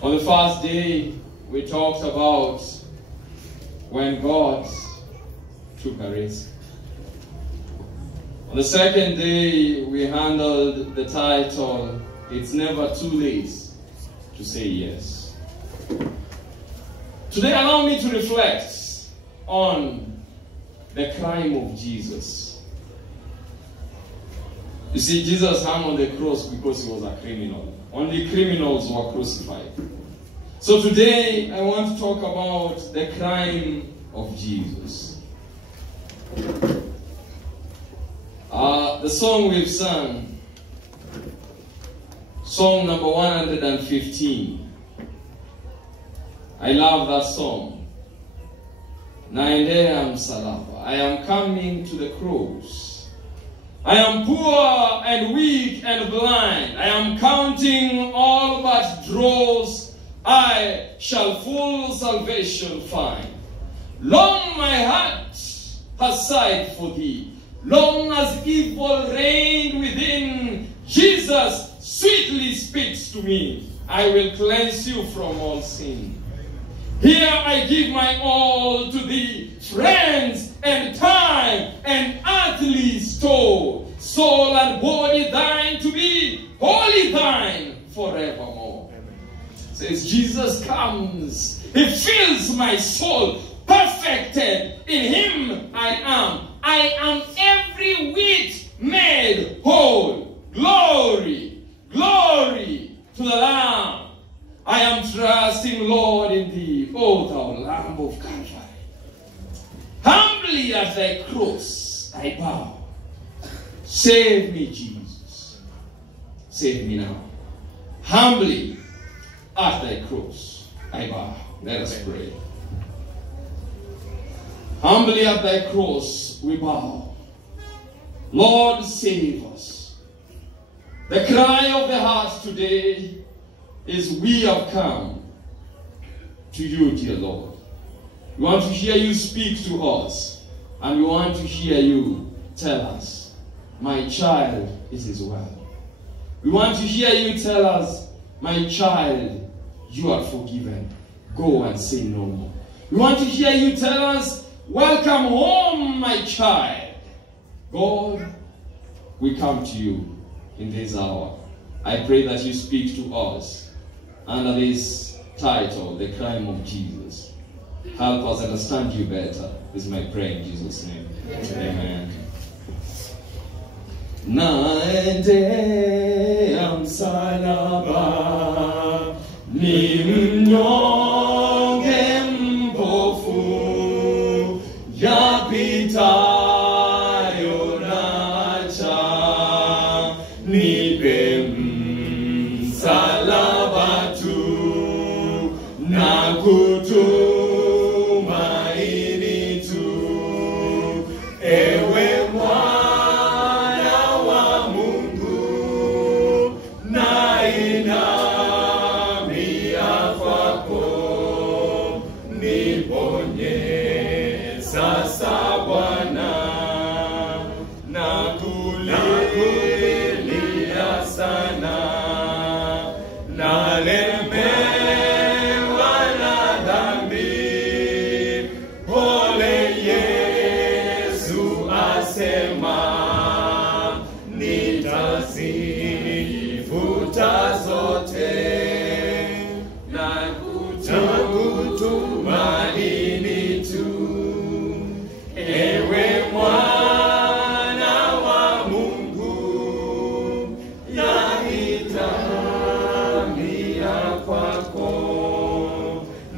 On the first day, we talked about when God took a risk. On the second day, we handled the title, It's Never Too Late to Say Yes. Today, allow me to reflect on the crime of Jesus. You see, Jesus hung on the cross because he was a criminal. Only criminals were crucified. So today, I want to talk about the crime of Jesus. The song we've sung, song number 115. I love that song. Naendea msalaba. I am coming to the cross. I am poor and weak and blind. I am counting all but draws. I shall full salvation find. Long my heart has sighed for thee. Long as evil reigned within, Jesus sweetly speaks to me. I will cleanse you from all sin. Here I give my all to thee, friends and time and earthly store. Soul and body thine to be, holy thine forevermore. Says Jesus comes, he fills my soul, perfected in him I am every whit made whole. Glory, glory to the Lamb. I am trusting, Lord, in thee, O thou Lamb of Calvary. Humbly at thy cross I bow. Save me, Jesus. Save me now. Humbly at thy cross I bow. Let us pray. Humbly at thy cross we bow. Lord, save us. The cry of the heart today is we have come to you, dear Lord. We want to hear you speak to us. And we want to hear you tell us, my child, it is well. We want to hear you tell us, my child, you are forgiven. Go and sin no more. We want to hear you tell us, welcome home, my child. God, we come to you in this hour. I pray that you speak to us under this title, The Crime of Jesus. Help us understand you better. This is my prayer in Jesus' name. Amen. Naendea msalaba ni mnyonge mpofu yapitayo nacha, nipe msalaba tu na kutumaini tu, ewe mwana wa Mungu, nainamia kwako, niponye sasa Bwana, nakulilia sana, nalemewa na dhambi, pole Yesu asema, nitazifuta zote, na kutumaini tu, ewe mwana wa Mungu, nahitamia kwako,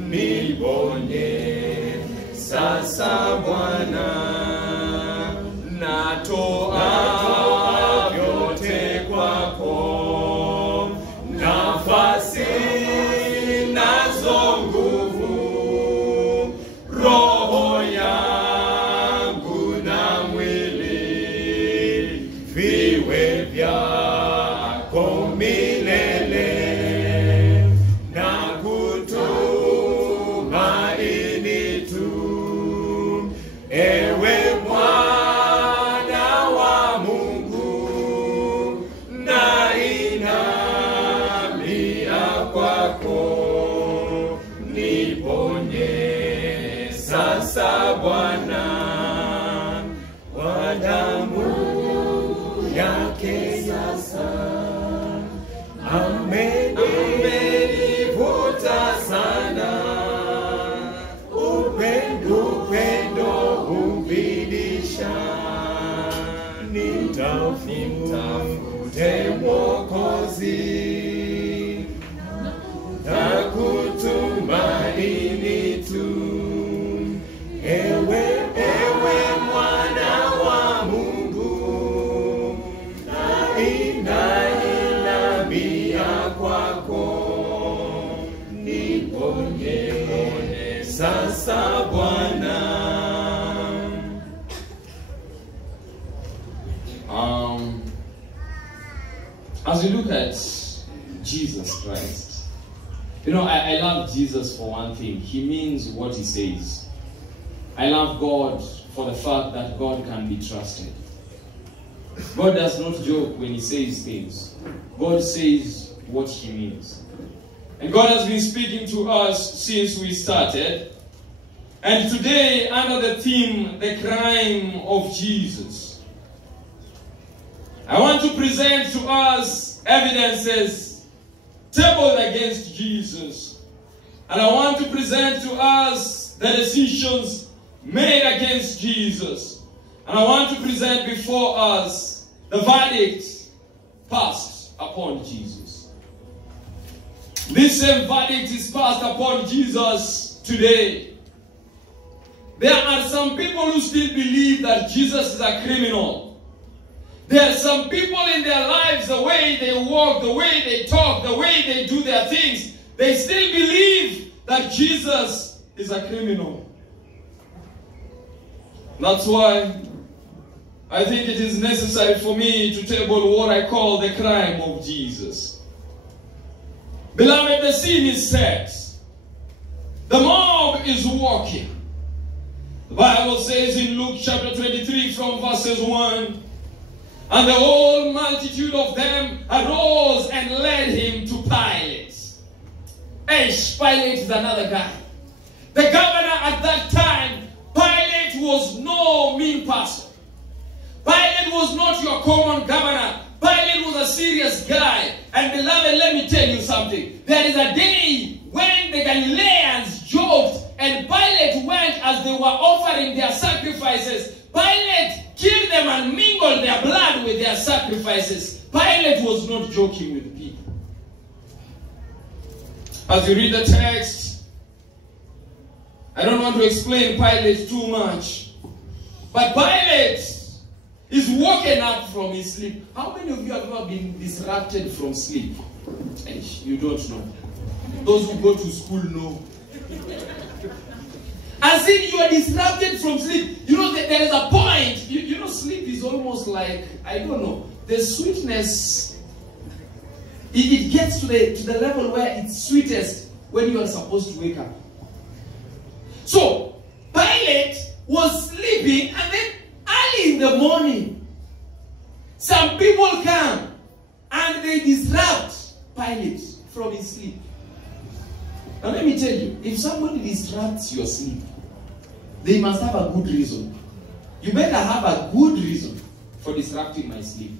niponye sasa Bwana, natoa vyote kwako, nafasi nazo nguvu, roho yangu na mwili, viwe vyako milele, na kutumaini tu, ewe Bwana kwa damu yake sasa amenivuta sana. Upendo humbidisha, nitafute Mwokozi na kutumaini tu. Ewe mwana wa Mungu, nainamia kwako, niponye sasa Bwana. As we look at Jesus Christ, you know, I love Jesus for one thing. He means what he says. I love God for the fact that God can be trusted. God does not joke when he says things. God says what he means. And God has been speaking to us since we started. And today, under the theme, the crime of Jesus, I want to present to us evidences tabled against Jesus. And I want to present to us the decisions made against Jesus. And I want to present before us the verdict passed upon Jesus. This same verdict is passed upon Jesus today. There are some people who still believe that Jesus is a criminal. There are some people in their lives, the way they walk, the way they talk, the way they do their things, they still believe that Jesus is a criminal. That's why I think it is necessary for me to table what I call the crime of Jesus. Beloved, the scene is set. The mob is walking. The Bible says in Luke chapter 23 from verses 1, and the whole multitude of them arose and led him to Pilate. Pilate is another guy. The governor at that time, Pilate was no mean person. Pilate was not your common governor. Pilate was a serious guy. And beloved, let me tell you something. There is a day when the Galileans joked and Pilate went as they were offering their sacrifices. Pilate killed them and mingled their blood with their sacrifices. Pilate was not joking with people. As you read the text, I don't want to explain Pilate too much. But Pilate is woken up from his sleep. How many of you have ever been disrupted from sleep? You don't know. Those who go to school know. As if you are disrupted from sleep. You know, there is a point. You know, sleep is almost like, I don't know, the sweetness. It gets to the level where it's sweetest when you are supposed to wake up. So, Pilate was sleeping, and then early in the morning, some people come and they disrupt Pilate from his sleep. Now let me tell you, if somebody disrupts your sleep, they must have a good reason. You better have a good reason for disrupting my sleep.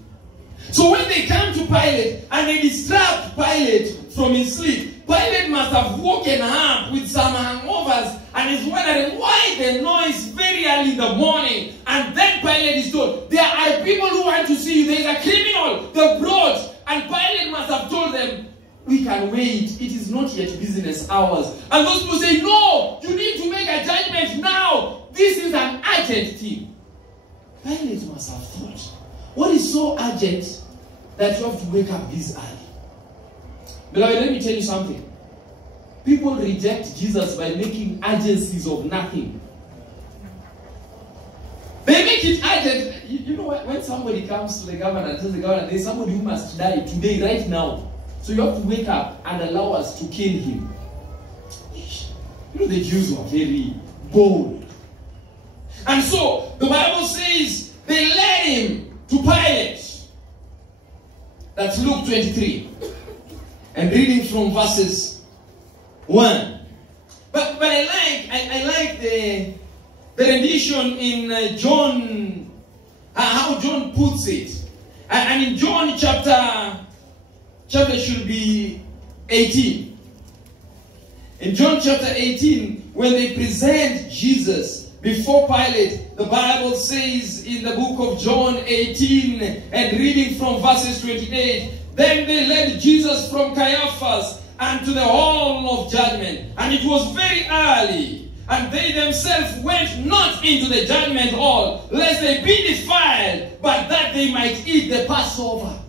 So when they come to Pilate and they disrupt Pilate from his sleep, Pilate must have woken up with some hangovers and is wondering why the noise very early in the morning. And then Pilate is told, there are people who want to see you. There is a criminal they brought. And Pilate must have told them, we can wait. It is not yet business hours. And those people say, no, you need to make a judgment now. This is an urgent thing. Pilate must have thought, what is so urgent that you have to wake up this early? Beloved, let me tell you something. People reject Jesus by making urgencies of nothing. They make it urgent. You know, when somebody comes to the governor and tells the governor, there is somebody who must die today, right now. So you have to wake up and allow us to kill him. You know, the Jews were very bold. And so, the Bible says, they led him to Pilate. That's Luke 23. And reading from verses 1. But I like the rendition in John, how John puts it. And in John chapter should be 18. In John chapter 18, when they present Jesus before Pilate, the Bible says in the book of John 18, and reading from verses 28, then they led Jesus from Caiaphas unto the hall of judgment. And it was very early, and they themselves went not into the judgment hall, lest they be defiled, but that they might eat the Passover.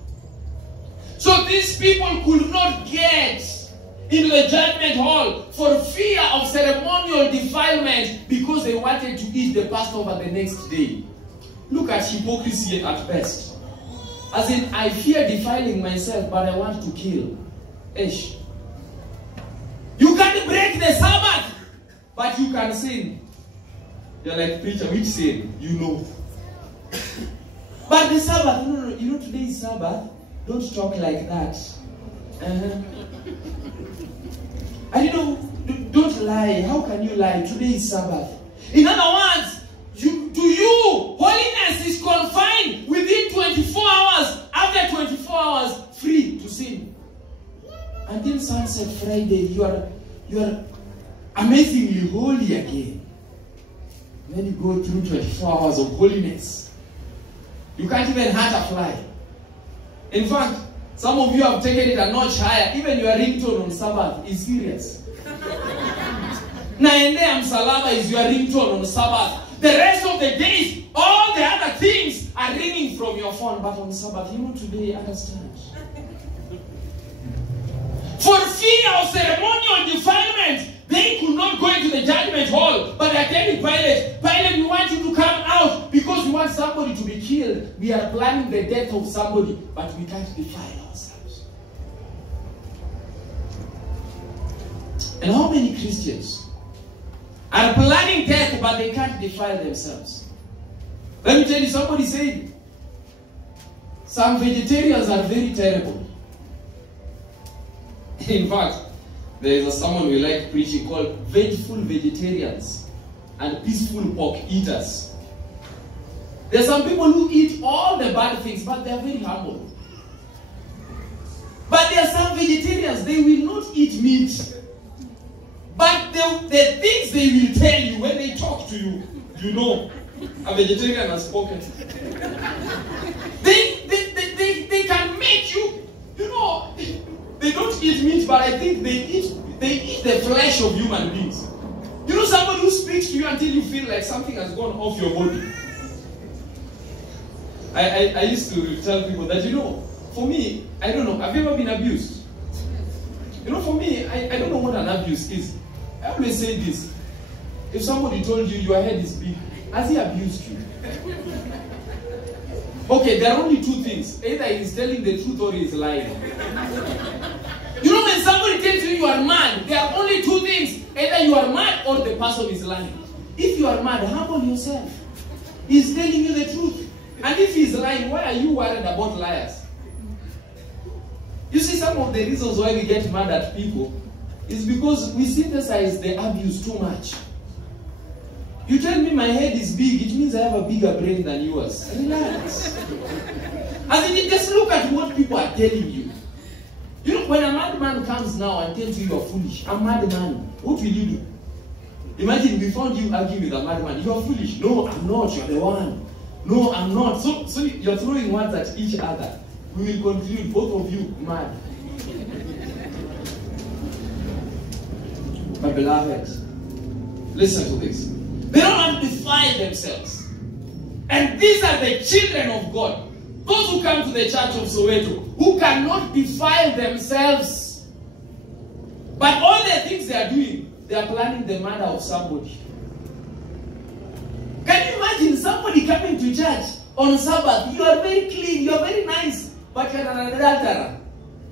So these people could not get into the judgment hall for fear of ceremonial defilement, because they wanted to eat the Passover the next day. Look at hypocrisy at best. As in, I fear defiling myself, but I want to kill. Ish. You can't break the Sabbath, but you can sin. You're like, preacher, which sin? You know. But the Sabbath, no, you know today is Sabbath. Don't talk like that. And you know, don't lie. How can you lie? Today is Sabbath. In other words, holiness is confined within 24 hours. After 24 hours, free to sin. Until sunset Friday, you are amazingly holy again. Then you go through 24 hours of holiness. You can't even hurt a fly. In fact, some of you have taken it a notch higher. Even your ringtone on Sabbath is serious. Naendea msalaba is your ringtone on Sabbath. The rest of the days, all the other things are ringing from your phone. But on Sabbath, you know today, understand. For fear of ceremonial defilement, they could not go into the judgment hall. But they tell Pilate, we want you to come out because we want somebody to be killed. We are planning the death of somebody, but we can't defile ourselves. And how many Christians are planning death, but they can't defile themselves? Let me tell you, somebody said, some vegetarians are very terrible. In fact, there is a sermon we like preaching called Vengeful Vegetarians and Peaceful Pork Eaters. There are some people who eat all the bad things, but they are very humble. But there are some vegetarians, they will not eat meat. But the things they will tell you when they talk to you, you know, a vegetarian has spoken. They can make you, you know, they don't eat meat, but I think they eat the flesh of human beings. You know, somebody who speaks to you until you feel like something has gone off your body. I used to tell people that, you know, for me, I don't know, have you ever been abused? You know, for me, I don't know what an abuse is. I always say this. If somebody told you your head is big, has he abused you? Okay, there are only two things. Either he's telling the truth or he's lying. You know, when somebody tells you you are mad, there are only two things. Either you are mad or the person is lying. If you are mad, humble yourself. He's telling you the truth. And if he's lying, why are you worried about liars? You see, some of the reasons why we get mad at people is because we synthesize the abuse too much. You tell me my head is big, it means I have a bigger brain than yours. Relax. As in, just look at what people are telling you. You know, when a madman comes now and tells you you're foolish, a madman, what will you do? Imagine we found you arguing with a madman. You're foolish. No, I'm not. You're the one. No, I'm not. So you're throwing words at each other. We will conclude both of you mad. My beloved, listen to this. They don't have to defile themselves. And these are the children of God. Those who come to the church of Soweto, who cannot defile themselves. But all the things they are doing, they are planning the murder of somebody. Can you imagine somebody coming to church on Sabbath? You are very clean, you are very nice, but you are an adulterer.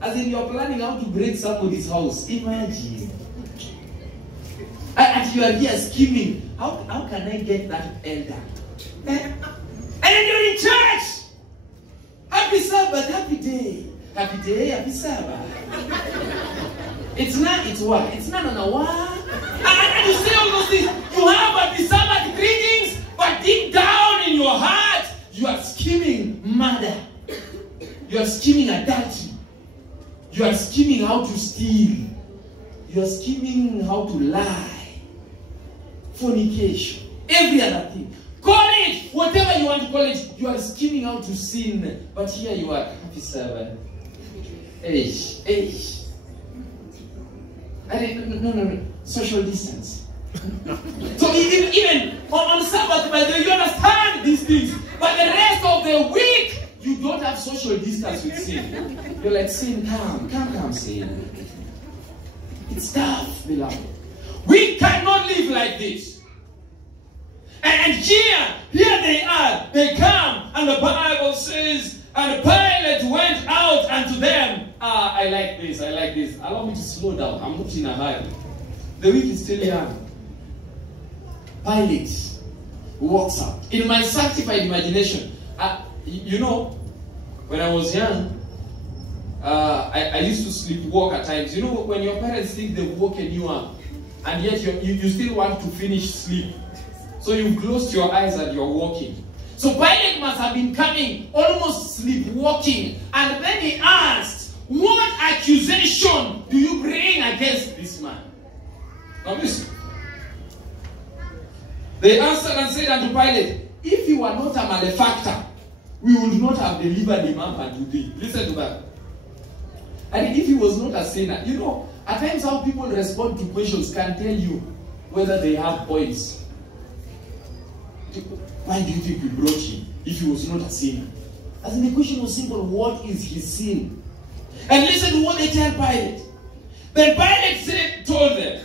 As in, you are planning how to break somebody's house. Imagine. And you are here scheming. How can I get that elder? And then you're in church. Happy Sabbath, happy day. Happy day, happy Sabbath. It's not, it's what? It's not on a what? And you say all those things. You have happy Sabbath greeting. You are scheming adultery. You are scheming how to steal. You are scheming how to lie. Fornication. Every other thing. Call it whatever you want to call it. You are scheming how to sin. But here you are, happy servant. No. Social distance. So even on Sabbath, by the way, you understand these things. But the rest of the week, you don't have social distance with sin. You're like, sin, come, sin. It's tough, beloved. We cannot live like this. And here they are. They come, and the Bible says, and Pilate went out unto them. I like this. Allow me to slow down. I'm not in a hurry. The week is still young. Pilate walks out. In my sanctified imagination, when I was young, I used to sleepwalk at times. You know, when your parents think they've woken you up, and yet you still want to finish sleep. So you've closed your eyes and you're walking. So Pilate must have been coming, almost sleepwalking. And then he asked, what accusation do you bring against this man? Now listen. They answered and said unto Pilate, if he were not a malefactor, we would not have delivered him up unto thee. Listen to that. And if he was not a sinner, you know, at times how people respond to questions can tell you whether they have points. Why do you think we brought him if he was not a sinner? As in, the question was simple, what is his sin? And listen to what they tell Pilate. Then Pilate told them,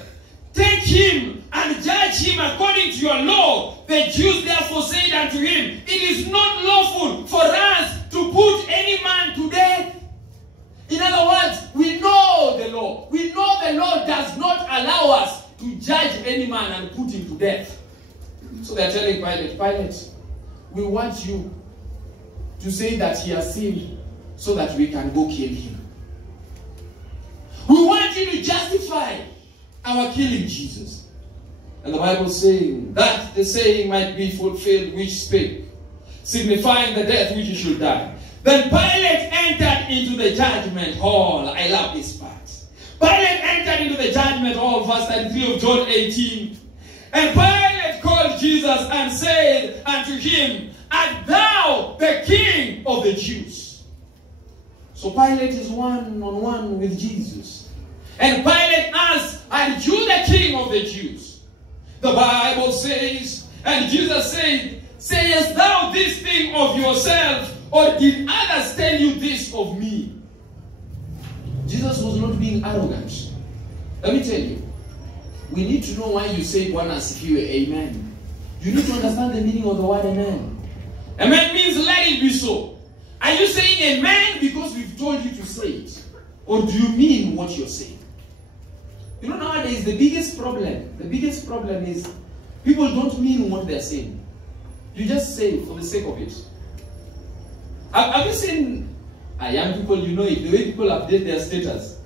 take him and judge him according to your law. The Jews therefore said unto him, it is not lawful for us to put any man to death. In other words, we know the law. We know the law does not allow us to judge any man and put him to death. So they're telling Pilate, we want you to say that he has sinned so that we can go kill him. We want you to justify our killing Jesus. And the Bible saying that the saying might be fulfilled which spake, signifying the death which he should die. Then Pilate entered into the judgment hall. I love this part. Pilate entered into the judgment hall, verse 33 of John 18. And Pilate called Jesus and said unto him, art thou the king of the Jews? So Pilate is one-on-one with Jesus. And Pilate asked, are you the king of the Jews? The Bible says, and Jesus said, sayest thou this thing of yourself, or did others tell you this of me? Jesus was not being arrogant. Let me tell you, we need to know why you say Bwana asifiwe, amen. You need to understand the meaning of the word amen. Amen means let it be so. Are you saying amen because we've told you to say it? Or do you mean what you're saying? You know, nowadays the biggest problem is people don't mean what they're saying. You just say it for the sake of it. Have you seen young people, you know it, the way people update their status?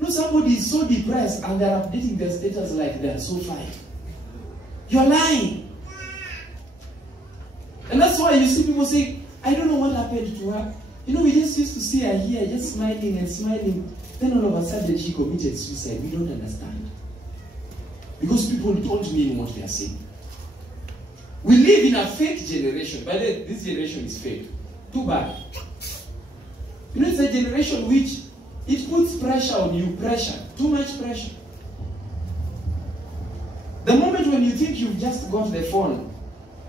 No, somebody is so depressed and they're updating their status like they're so fine. You're lying. And that's why you see people say, I don't know what happened to her. You know, we just used to see her here, just smiling and smiling. Then all of a sudden she committed suicide. We don't understand. Because people don't mean what they are saying. We live in a fake generation. By the way, this generation is fake. Too bad. You know, it's a generation which it puts pressure on you. Pressure. Too much pressure. The moment when you think you've just got the phone,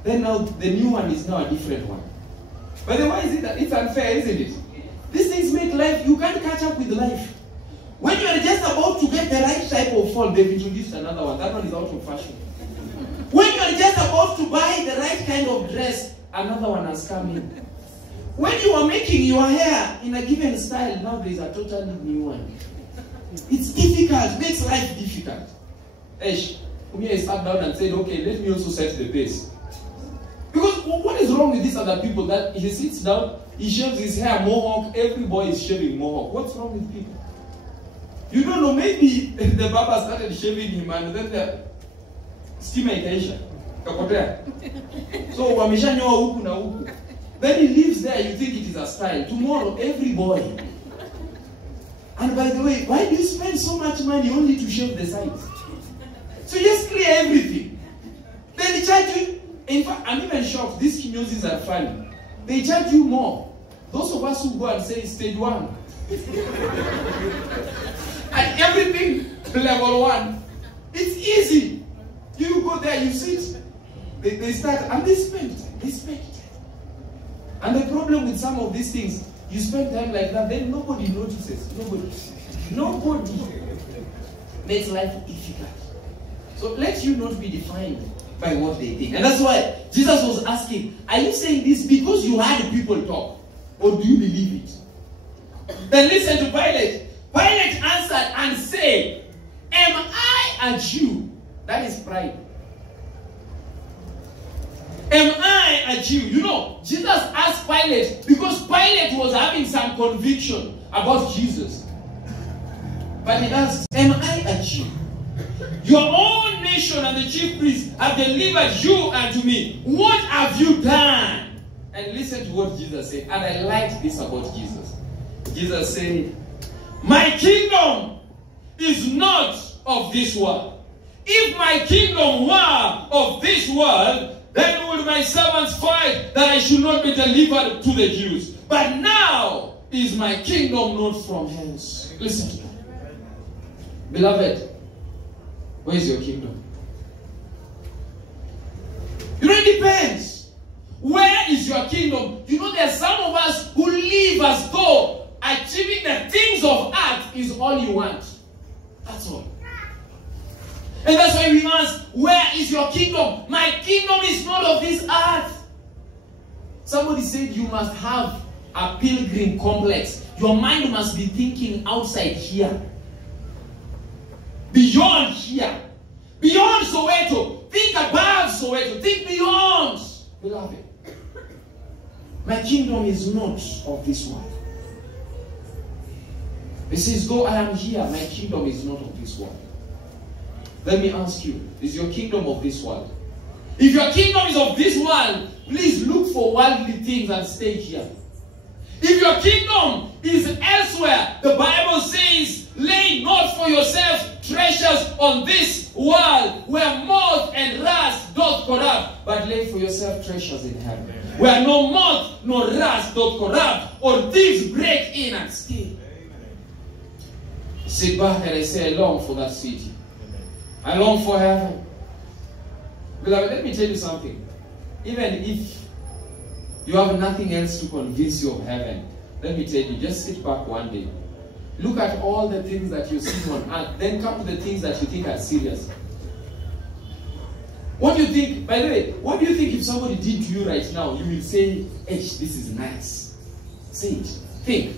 then now the new one is now a different one. By the way, is it that it's unfair, isn't it? These things make life, you can't catch up with life. When you are just about to get the right type of phone, they've introduced another one. That one is out of fashion. When you are just about to buy the right kind of dress, another one has come in. When you are making your hair in a given style, now there is a totally new one. It's difficult, makes life difficult. Esh, Umia sat down and said, okay, let me also set the pace. Because what is wrong with these other people that he sits down, he shaves his hair mohawk, every boy is shaving mohawk. What's wrong with people? You don't know, maybe the barber started shaving him and then the steamer ikaisha. Kapotea. So wameshanyoa huku na huku. Then he lives there, you think it is a style. Tomorrow, every boy. And by the way, why do you spend so much money only to shave the sides? So just clear everything. Then they charge you. In fact, I'm even shocked. These kinyozis are funny. They charge you more. Those of us who go and say stage 1. And everything level 1. It's easy. You go there, you sit. They start, and they spend. And the problem with some of these things, you spend time like that, then nobody notices. Nobody makes life difficult. So let you not be defined by what they think. And that's why Jesus was asking, are you saying this because you heard people talk? Or do you believe it? Then listen to Pilate. Pilate answered and said, am I a Jew? That is pride. Am I a Jew? You know, Jesus asked Pilate because Pilate was having some conviction about Jesus. But he asked, am I a Jew? Your own nation and the chief priests have delivered you unto me. What have you done? And listen to what Jesus said. And I like this about Jesus. Jesus said, my kingdom is not of this world. If my kingdom were of this world, then would my servants fight that I should not be delivered to the Jews. But now is my kingdom not from hence. Listen to me. Beloved, where is your kingdom? You know, it depends. Where is your kingdom? You know, there are some of us who live as though achieving the things of earth is all you want. That's all. And that's why we ask, where is your kingdom? My kingdom is not of this earth. Somebody said you must have a pilgrim complex. Your mind must be thinking outside here. Beyond here. Beyond Soweto. Think above Soweto. Think beyond. Beloved, my kingdom is not of this world. It says, though I am here, my kingdom is not of this world. Let me ask you, is your kingdom of this world? If your kingdom is of this world, please look for worldly things and stay here. If your kingdom is elsewhere, the Bible says, lay not for yourself treasures on this world, where moth and rust doth corrupt, but lay for yourself treasures in heaven, where no moth nor rust doth corrupt, or thieves break in and steal. Sit back and I say, I long for that city. I long for heaven. Beloved, let me tell you something. Even if you have nothing else to convince you of heaven, let me tell you, just sit back one day. Look at all the things that you see on earth. Then come to the things that you think are serious. What do you think? By the way, what do you think if somebody did to you right now? You will say, hey, this is nice. Say it. Think.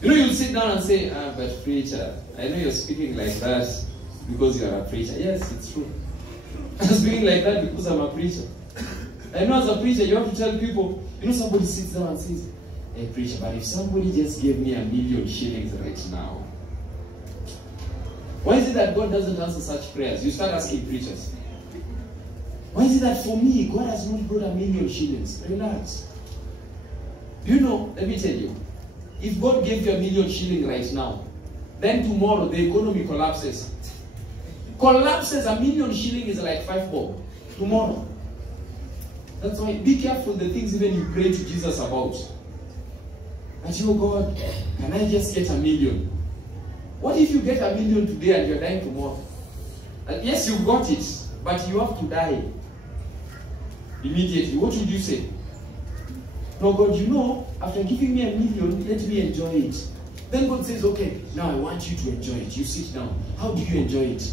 You know, you'll sit down and say, but preacher, I know you're speaking like that because you are a preacher. Yes, it's true. I'm speaking like that because I'm a preacher. I know as a preacher, you have to tell people, you know, somebody sits down and says, hey, preacher, but if somebody just gave me 1,000,000 shillings right now, why is it that God doesn't answer such prayers? You start asking preachers. Why is it that for me, God has not brought 1,000,000 shillings? Relax. You know, let me tell you, if God gave you 1,000,000 shillings right now, then tomorrow the economy collapses. Collapses, 1,000,000 shillings is like 5 bob. Tomorrow. That's why be careful the things even you pray to Jesus about. But you, God, can I just get 1,000,000? What if you get 1,000,000 today and you're dying tomorrow? And yes, you got it, but you have to die immediately. What would you say? No, God, you know, after giving me 1,000,000, let me enjoy it. Then God says, okay, now I want you to enjoy it. You sit down. How do you enjoy it?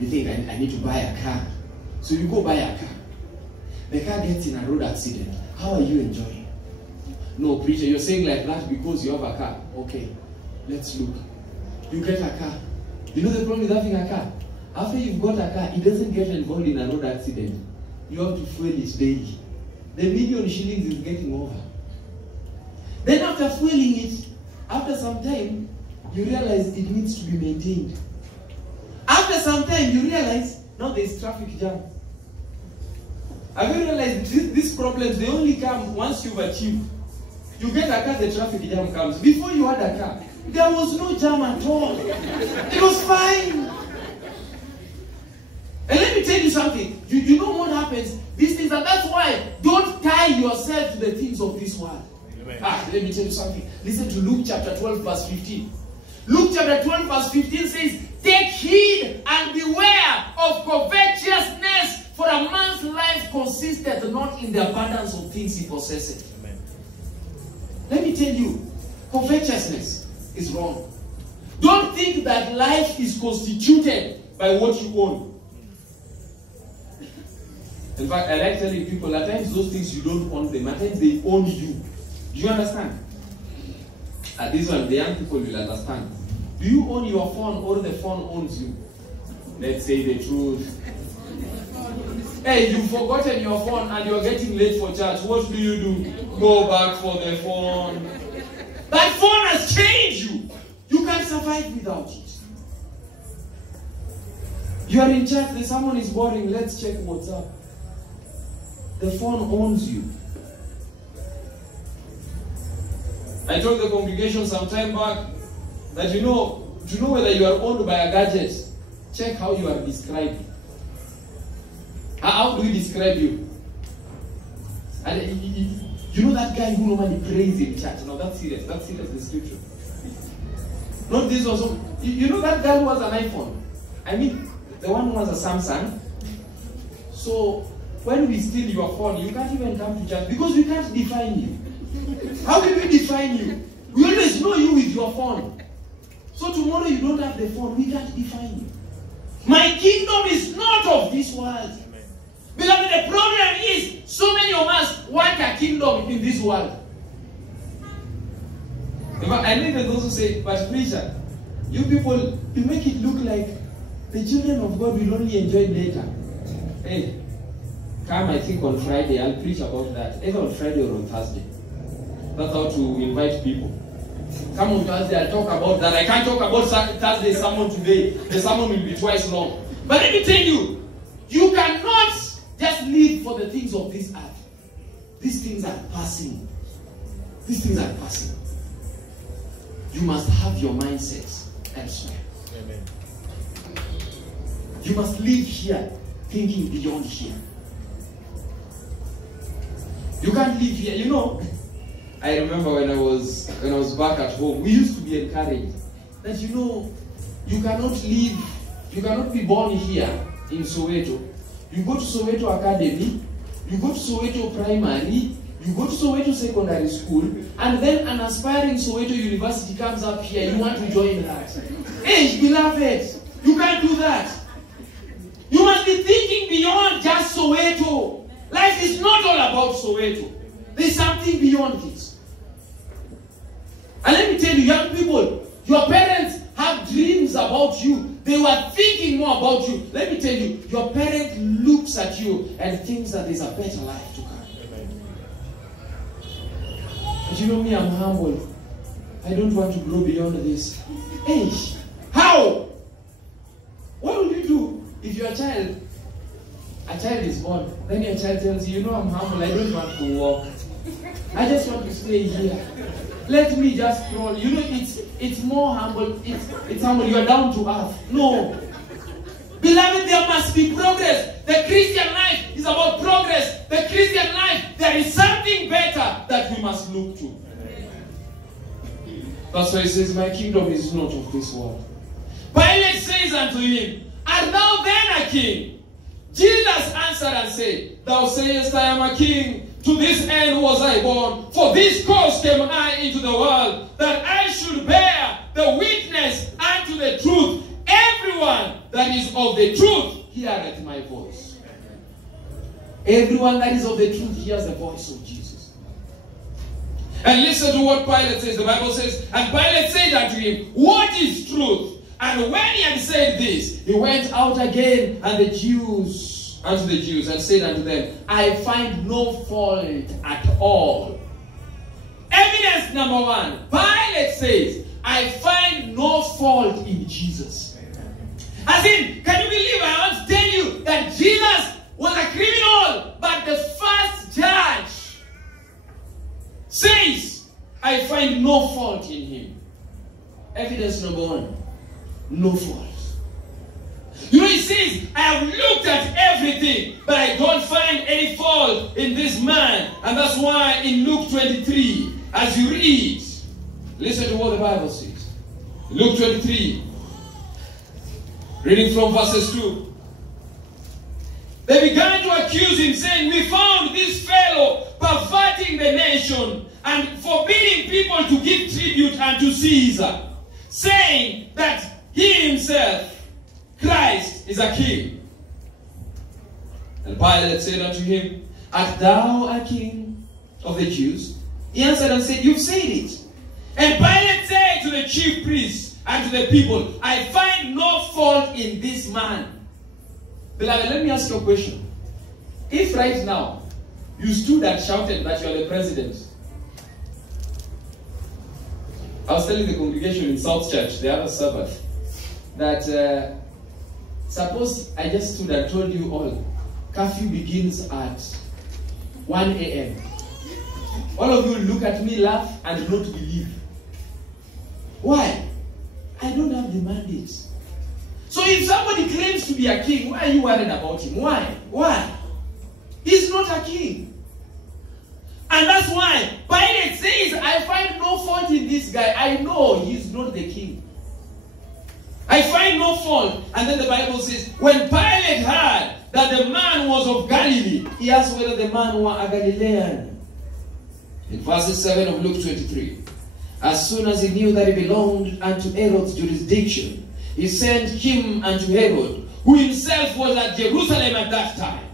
You think, I need to buy a car. So you go buy a car. The car gets in a road accident. How are you enjoying? No, preacher, you're saying like that because you have a car. Okay, let's look. You get a car. You know the problem with having a car? After you've got a car, it doesn't get involved in a road accident. You have to fuel it daily. The 1,000,000 shillings is getting over. Then after fueling it, after some time, you realize it needs to be maintained. After some time, you realize now there is traffic jam. Have you realized these problems, they only come once you've achieved? You get a car, the traffic jam comes. Before you had a car, there was no jam at all. It was fine. And let me tell you something. You know what happens? These things, and that's why don't tie yourself to the things of this world. Let me tell you something. Listen to Luke chapter 12 verse 15. Luke chapter 12 verse 15 says, take heed and beware of covetousness, for a man's life consisteth not in the abundance of things he possesses. Amen. Let me tell you, covetousness is wrong. Don't think that life is constituted by what you own. In fact, I like telling people, at times those things you don't own them, at times they own you. Do you understand? At this one, the young people will understand. Do you own your phone or the phone owns you? Let's say the truth. Hey, you've forgotten your phone and you're getting late for church. What do? Go back for the phone. That phone has changed you. You can't survive without it. You are in church, then someone is boring. Let's check what's up. The phone owns you. I told the congregation some time back that to know whether you are owned by a gadget, check how you are described. How do we describe you? And you know that guy who normally prays in church? No, that's serious. That's serious, the scripture. Not this also. You know that guy who has an iPhone? I mean, the one who has a Samsung. So, when we steal your phone, you can't even come to church because we can't define you. How can we define you? We always know you with your phone. So tomorrow you don't have the phone, we can't define you. My kingdom is not of this world. Amen. Beloved, the problem is so many of us want a kingdom in this world. In fact, I know that those who say, but preacher, you people, you make it look like the children of God will only enjoy later. Hey, come, I think on Friday, I'll preach about that. Either on Friday or on Thursday. That's how to invite people. Come on Thursday, I'll talk about that. I can't talk about Thursday sermon today. The sermon will be twice long. But let me tell you, you cannot just live for the things of this earth. These things are passing. These things are passing. You must have your mindset elsewhere. Amen. You must live here, thinking beyond here. You can't live here. You know, I remember when I was back at home, we used to be encouraged that you cannot be born here in Soweto. You go to Soweto Academy, you go to Soweto Primary, you go to Soweto Secondary School, and then an aspiring Soweto University comes up here, you want to join that. Hey, beloved, you can't do that. You must be thinking beyond just Soweto. Life is not all about Soweto. There's something beyond it. And let me tell you, young people, your parents have dreams about you. They were thinking more about you. Let me tell you, your parent looks at you and thinks that there's a better life to come. Amen. But you know me, I'm humble. I don't want to grow beyond this. Hey, how? What will you do if your child, a child is born, then your child tells you, I'm humble, I don't want to walk. I just want to stay here. Let me just crawl. It's more humble. It's humble. You are down to earth. No. Beloved, there must be progress. The Christian life is about progress. The Christian life, there is something better that we must look to. That's why it says, my kingdom is not of this world. Pilate says unto him, art thou then a king? Jesus answered and said, thou sayest I am a king. To this end was I born. For this cause came I into the world, that I should bear the witness unto the truth. Everyone that is of the truth heareth my voice. Everyone that is of the truth hears the voice of Jesus. And listen to what Pilate says. The Bible says, and Pilate said unto him, what is truth? And when he had said this, he went out again unto the Jews and said unto them, I find no fault at all. Evidence number one, Pilate says, I find no fault in Jesus. As in, can you believe I want to tell you that Jesus was a criminal, but the evidence number 1. No fault. You know, he says, I have looked at everything, but I don't find any fault in this man. And that's why in Luke 23, as you read, listen to what the Bible says. Luke 23, reading from verses 2. They began to accuse him, saying, we found this fellow perverting the nation and forbidding people to give tribute unto Caesar, saying that he himself, Christ, is a king. And Pilate said unto him, art thou a king of the Jews? He answered and said, you've said it. And Pilate said to the chief priests and to the people, I find no fault in this man. Beloved, let me ask you a question. If right now you stood and shouted that you are the president, I was telling the congregation in South Church the other Sabbath that suppose I just stood and told you all, curfew begins at 1 a.m. All of you look at me, laugh, and not believe. Why? I don't have the mandate. So if somebody claims to be a king, why are you worried about him? Why? Why? He's not a king. And that's why Pilate says, I find no fault in this guy. I know he's not the king. I find no fault. And then the Bible says, when Pilate heard that the man was of Galilee, he asked whether the man were a Galilean. In verses 7 of Luke 23, as soon as he knew that he belonged unto Herod's jurisdiction, he sent him unto Herod, who himself was at Jerusalem at that time.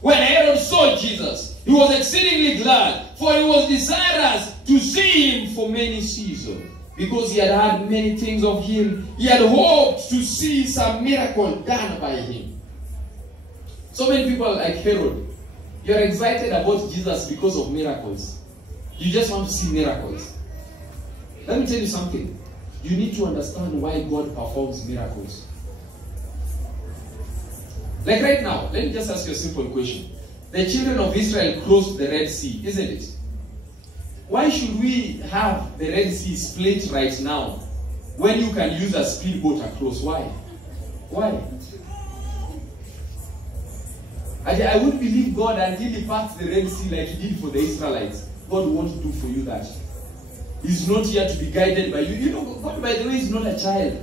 When Herod saw Jesus, he was exceedingly glad, for he was desirous to see him for many seasons. Because he had heard many things of him, he had hoped to see some miracle done by him. So many people like Herod, you're excited about Jesus because of miracles. You just want to see miracles. Let me tell you something. You need to understand why God performs miracles. Like right now, let me just ask you a simple question. The children of Israel crossed the Red Sea, isn't it? Why should we have the Red Sea split right now when you can use a speedboat across? Why? Why? I wouldn't believe God until he parts the Red Sea like he did for the Israelites. God won't do for you that. He's not here to be guided by you. You know, God, by the way, is not a child.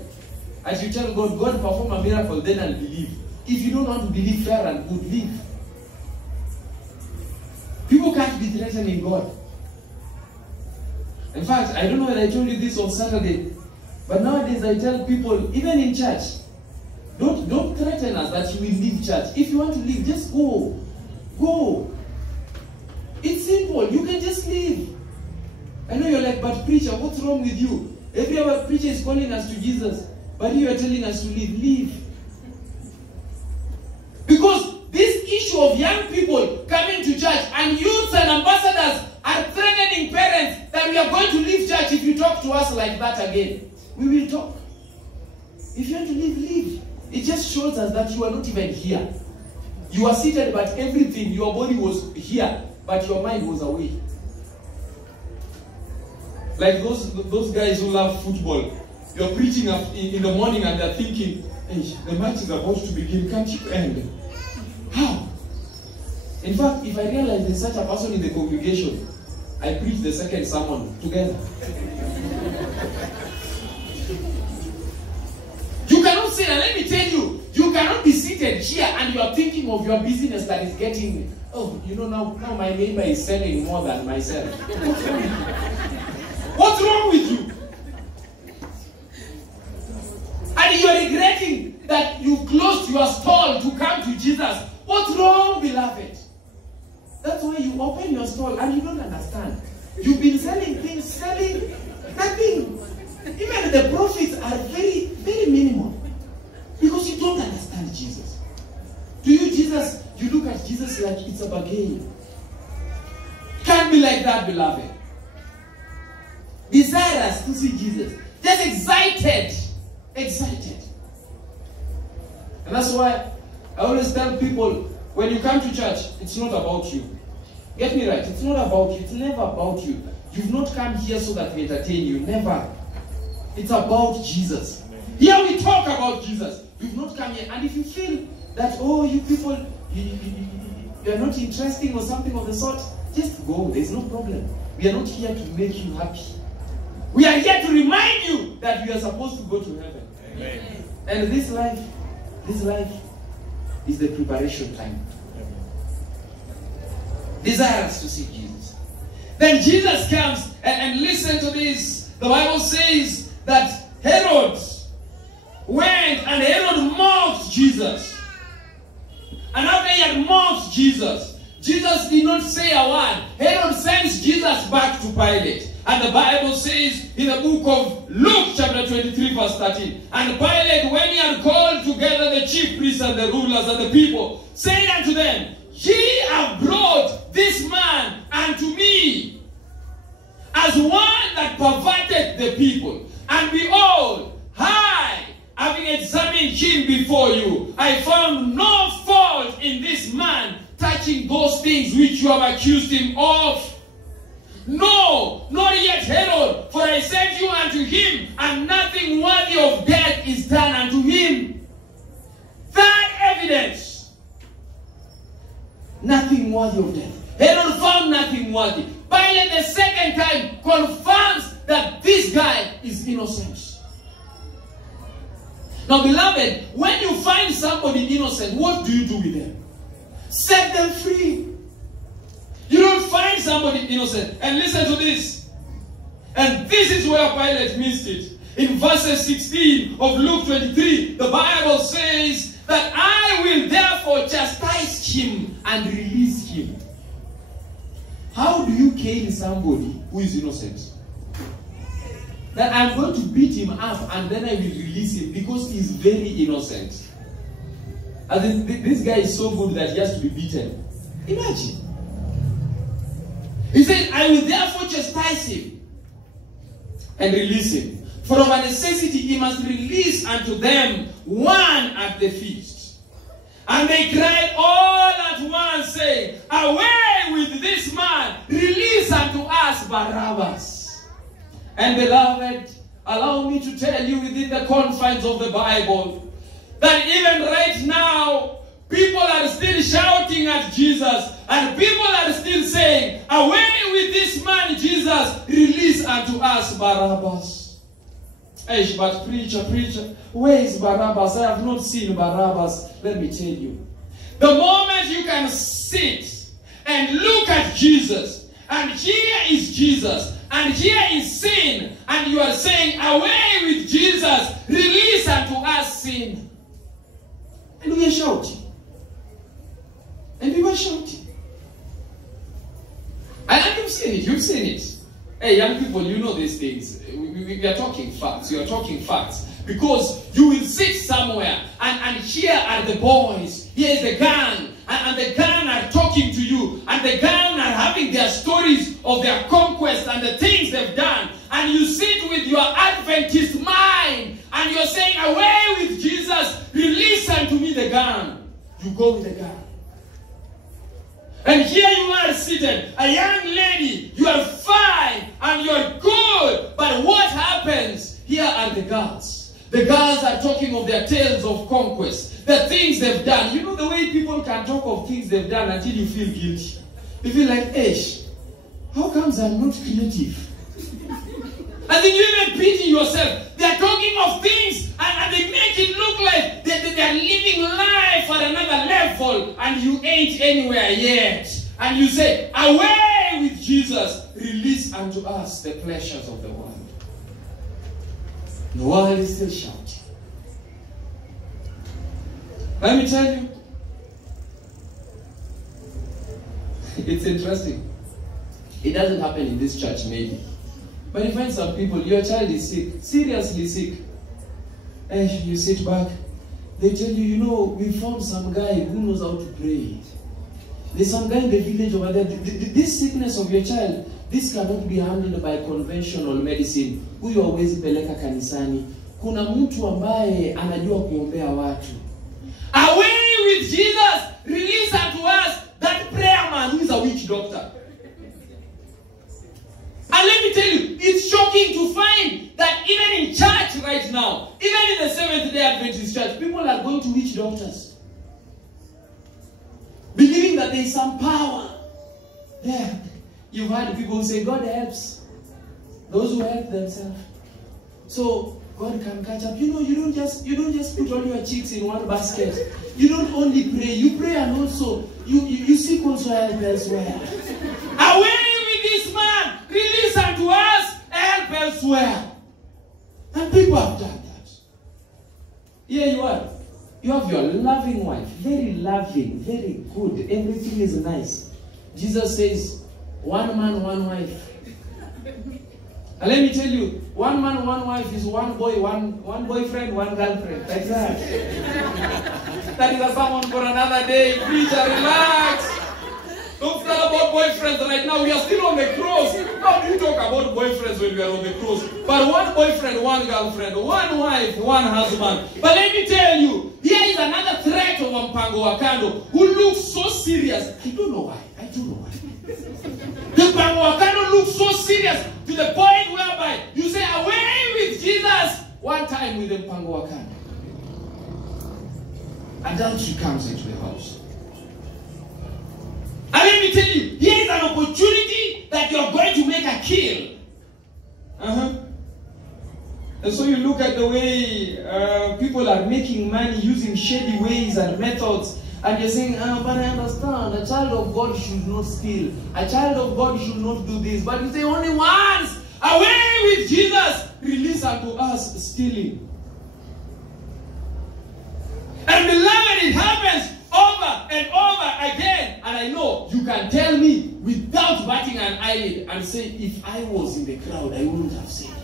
As you tell God, God perform a miracle, then I'll believe. If you don't want to believe, fair and good, leave. People can't be threatening God. In fact, I don't know whether I told you this on Saturday, but nowadays I tell people, even in church, don't threaten us that you will leave church. If you want to leave, just go. Go. It's simple. You can just leave. I know you're like, but preacher, what's wrong with you? Every other preacher is calling us to Jesus, but you are telling us to leave. Leave. Because this issue of young people coming to church and youths and ambassadors are threatening parents that we are going to leave church if you talk to us like that again. We will talk. If you want to leave, leave. It just shows us that you are not even here. You are seated, but everything, your body was here, but your mind was away. Like those guys who love football. You're preaching in the morning and they're thinking, hey, the match is about to begin, can't you end? How? In fact, if I realize there's such a person in the congregation, I preach the second sermon together. You cannot say, and let me tell you, you cannot be seated here and you are thinking of your business that is getting, oh, you know, now my neighbor is selling more than myself. What's wrong with you? And you are regretting that you closed your stall to come to Jesus. What's wrong, beloved? That's why you open your stall and you don't understand. You've been selling things, selling nothing. Even the profits are very, very minimal. Because you don't understand Jesus. To you, Jesus, you look at Jesus like it's a bargain. Can't be like that, beloved. Desirous to see Jesus. Just excited. Excited. And that's why I always tell people, when you come to church, it's not about you. Get me right, it's not about you. It's never about you. You've not come here so that we entertain you. Never. It's about Jesus. Here we talk about Jesus. We've not come here. And if you feel that, oh, you people, you're not interesting or something of the sort, just go. There's no problem. We are not here to make you happy. We are here to remind you that you are supposed to go to heaven. Amen. And this life is the preparation time. Desire us to see Jesus. Then Jesus comes and listen to this. The Bible says that Herod went and Herod mocked Jesus. And after he had mocked Jesus, Jesus did not say a word. Herod sends Jesus back to Pilate. And the Bible says in the book of Luke chapter 23 verse 13, and Pilate, when he had called together the chief priests and the rulers and the people, said unto them, Ye have brought this man unto me as one that perverted the people. And behold, I, having examined him before you, I found no fault in this man touching those things which you have accused him of. No, not yet, Herod, for I sent you unto him, and nothing worthy of death is done unto him. That evidence, nothing worthy of death. Herod found nothing worthy. Pilate the second time confirms that this guy is innocent. Now, beloved, when you find somebody innocent, what do you do with them? Set them free. You don't find somebody innocent. And listen to this. And this is where Pilate missed it. In verses 16 of Luke 23, the Bible says that I will therefore chastise him and release him. How do you kill somebody who is innocent? That I'm going to beat him up and then I will release him because he's very innocent. And this guy is so good that he has to be beaten. Imagine. He said, I will therefore chastise him and release him. For of a necessity he must release unto them one at the feast. And they cried all at once, saying, Away with this man, release unto us Barabbas. And beloved, allow me to tell you within the confines of the Bible, that even right now, people are still shouting at Jesus, and people are still saying, Away with this man, Jesus, release unto us Barabbas. Hey, but preacher, where is Barabbas? I have not seen Barabbas. Let me tell you. The moment you can sit and look at Jesus, and here is Jesus, and here is sin, and you are saying, Away with Jesus, release unto us sin. And we are shouting. And we were shouting. And you've seen it. Hey, young people, you know these things. We are talking facts. You are talking facts. Because you will sit somewhere and here are the boys. Here is the gang. And the gang are talking to you. And the gang are having their stories of their conquest and the things they've done. And you sit with your Adventist mind. And you're saying, Away with Jesus. Release unto me the gang. You go with the gang. And here you are seated, a young lady, you are fine and you are good. But what happens? Here are the girls. The girls are talking of their tales of conquest, the things they've done. You know the way people can talk of things they've done until you feel guilty. You feel like, how comes I'm not creative? And then you even pity yourself. They're talking of things and they make it look like they're living life at another level and you ain't anywhere yet. And you say, Away with Jesus, release unto us the pleasures of the world. The world is still shouting. Let me tell you, it's interesting. It doesn't happen in this church maybe. But you find some people, your child is sick, seriously sick. And you sit back. They tell you, we found some guy who knows how to pray. There's some guy in the village over there. This sickness of your child, this cannot be handled by conventional medicine. Huyu hawezi peleka kanisani. Kuna mtu ambaye anajua kuombea watu. Away with Jesus, release unto us that prayer man who is a witch doctor. And let me tell you, It's shocking to find that even in church right now, even in the Seventh-day Adventist church, people are going to witch doctors, believing that there is some power there. You've heard people say God helps those who help themselves. So God can catch up. You know, you don't just put all your chicks in one basket. You don't only pray, you pray and also you seek also help elsewhere. Away with this man, release unto us help elsewhere. And people have done that. Here you are. You have your loving wife, very loving, very good. Everything is nice. Jesus says, one man, one wife. And let me tell you, one man, one wife is one boy, one boyfriend, one girlfriend. Like that. That is a sermon for another day. Preacher, relax. Don't start about boyfriends right now. We are still on the cross. How do you talk about boyfriends when we are on the cross? But one boyfriend, one girlfriend, one wife, one husband. But let me tell you, here is another threat of Mpango wa Kando who looks so serious. I don't know why. The Mpango wa Kando looks so serious to the point whereby you say, away with Jesus. One time with the Mpango wa Kando, adultery comes into the house. And let me tell you, here is an opportunity that you are going to make a kill. And so you look at the way people are making money using shady ways and methods, and you're saying, but I understand, a child of God should not steal. A child of God should not do this. But you say, only once, away with Jesus, release unto us stealing. And beloved, it happens over and over again. And I know you can tell me without batting an eyelid and say, if I was in the crowd, I wouldn't have said it.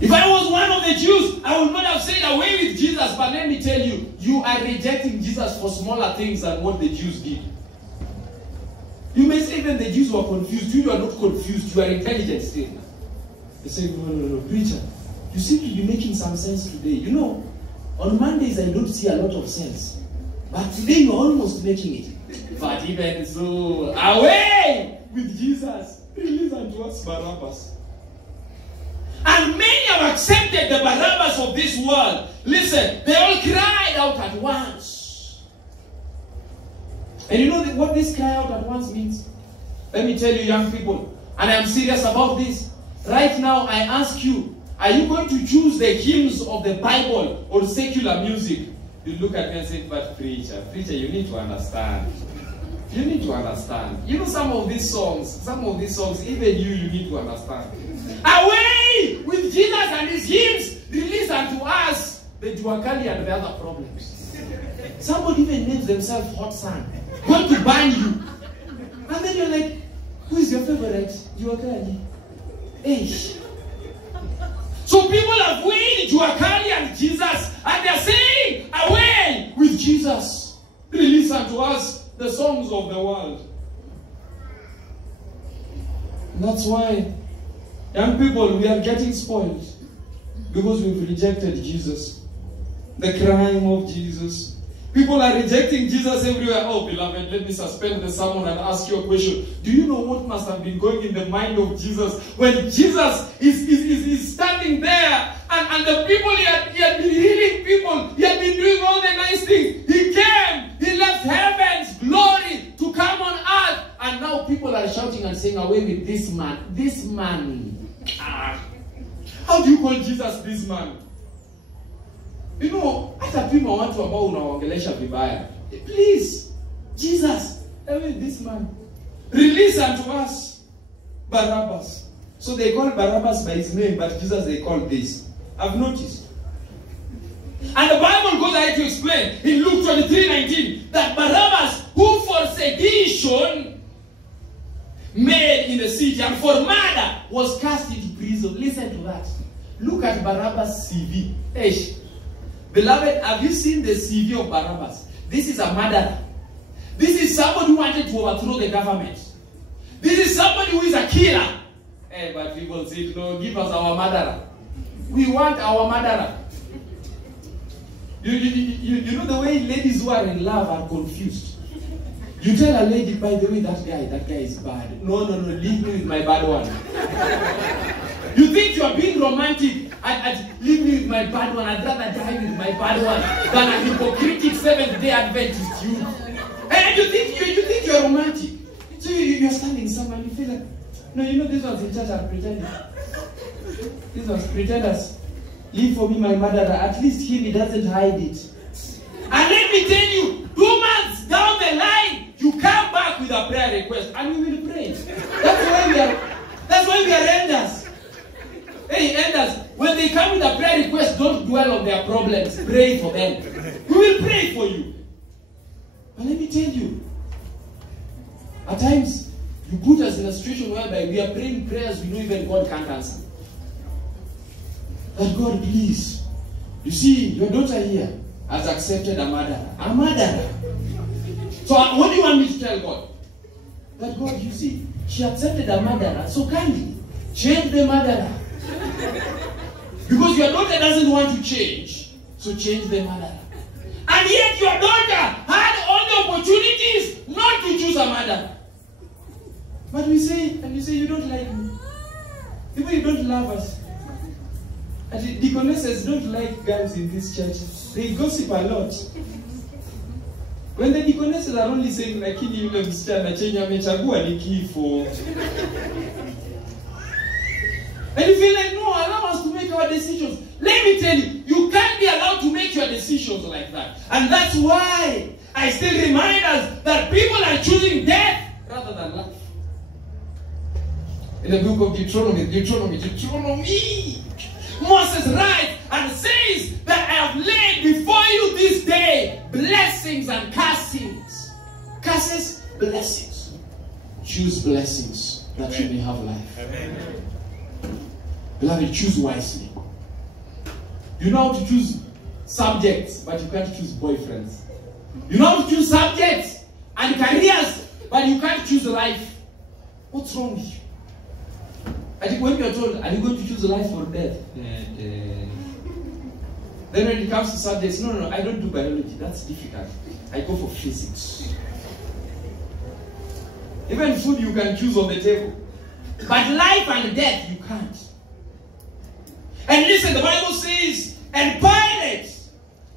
If I was one of the Jews, I would not have said away with Jesus. But let me tell you, you are rejecting Jesus for smaller things than what the Jews did. You may say even the Jews were confused. You are not confused. You are intelligent still. They say, no, preacher, you seem to be making some sense today. You know, on Mondays I don't see a lot of sense. But today you are almost making it. But even so, away with Jesus. Release unto us Barabbas. And many have accepted the Barabbas of this world. Listen, they all cried out at once. And you know what this cry out at once means? Let me tell you, young people, and I am serious about this. Right now, I ask you, are you going to choose the hymns of the Bible or secular music? You look at me and say, but preacher, you need to understand. You need to understand. You know some of these songs, even you need to understand. Away with Jesus and his hymns, release unto us the Juakali and the other problems. Somebody even names themselves Hot Sun. Going to ban you. And then you're like, who is your favorite? Juakali. Hey. So people have weighed Juakali and Jesus, and they're saying, away with Jesus. Release unto us the songs of the world. And that's why, young people, we are getting spoiled because we've rejected Jesus. The crime of Jesus. People are rejecting Jesus everywhere. Oh, beloved, let me suspend the sermon and ask you a question. Do you know what must have been going in the mind of Jesus when Jesus is standing there and the people, he had been healing people, he had been doing all the nice things. He came, he left heaven's glory to come on earth, and now people are shouting and saying, away with this man. This man. How do you call Jesus this man? You know, hata pima watu ambao unaongelesha vibaya. Please, Jesus, away with this man. Release unto us Barabbas. So they call Barabbas by his name, but Jesus they call this. I've noticed. And the Bible goes ahead to explain in Luke 23:19 that Barabbas, who for sedition made in the city and for murder was cast into prison. Listen to that. Look at Barabbas' CV. Hey, beloved, have you seen the CV of Barabbas? This is a murderer. This is somebody who wanted to overthrow the government. This is somebody who is a killer. Hey, but people say, no, give us our murderer. We want our murderer. You know the way ladies who are in love are confused. You tell a lady, by the way, that guy is bad. No, leave me with my bad one. You think you are being romantic? Leave me with my bad one. I'd rather die with my bad one than a hypocritic Seventh-day Adventist youth. And you think you're romantic. So you're standing somewhere and you feel like, no, this one's in church are pretending. These ones pretenders. Leave for me my murderer. At least he doesn't hide it. And let me tell you, 2 months down the line, you come back with a prayer request and we will pray. That's why we are elders. Hey, elders, when they come with a prayer request, don't dwell on their problems. Pray for them. We will pray for you. But let me tell you, at times, you put us in a situation whereby we are praying prayers we know even God can't answer. That God, please. You see, your daughter here has accepted a murderer. A murderer. So what do you want me to tell God? That God, you see, she accepted a murderer. So kindly, change the murderer. Because your daughter doesn't want to change. So change the murderer. And yet your daughter had all the opportunities not to choose a murderer. But we say, and you say, you don't like me. People, you don't love us. And deaconesses don't like girls in this church. They gossip a lot. When the deaconesses are only saying, lakini yule msichana chenye amechagua ni kifo. And you feel like, no, allow us to make our decisions. Let me tell you, you can't be allowed to make your decisions like that. And that's why I still remind us that people are choosing death rather than life. In the book of Deuteronomy, Moses writes and says that I have laid before you this day blessings and cursings. Curses, blessings. Choose blessings that Amen. You may have life. Amen. Beloved, choose wisely. You know how to choose subjects, but you can't choose boyfriends. You know how to choose subjects and careers, but you can't choose life. What's wrong with you? I think when you're told, are you going to choose life or death? Then when it comes to subjects, no, I don't do biology. That's difficult. I go for physics. Even food you can choose on the table. But life and death, you can't. And listen, the Bible says, and Pilate,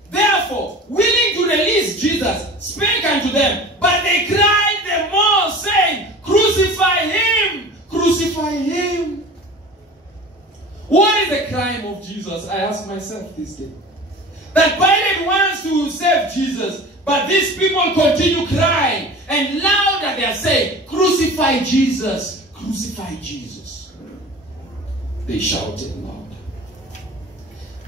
therefore, willing to release Jesus, spake unto them, but they cried the more, saying, crucify him! Crucify him! What is the crime of Jesus? I ask myself this day. That Pilate wants to save Jesus, but these people continue crying, and louder they are saying, crucify Jesus! Crucify Jesus! They shouted loud.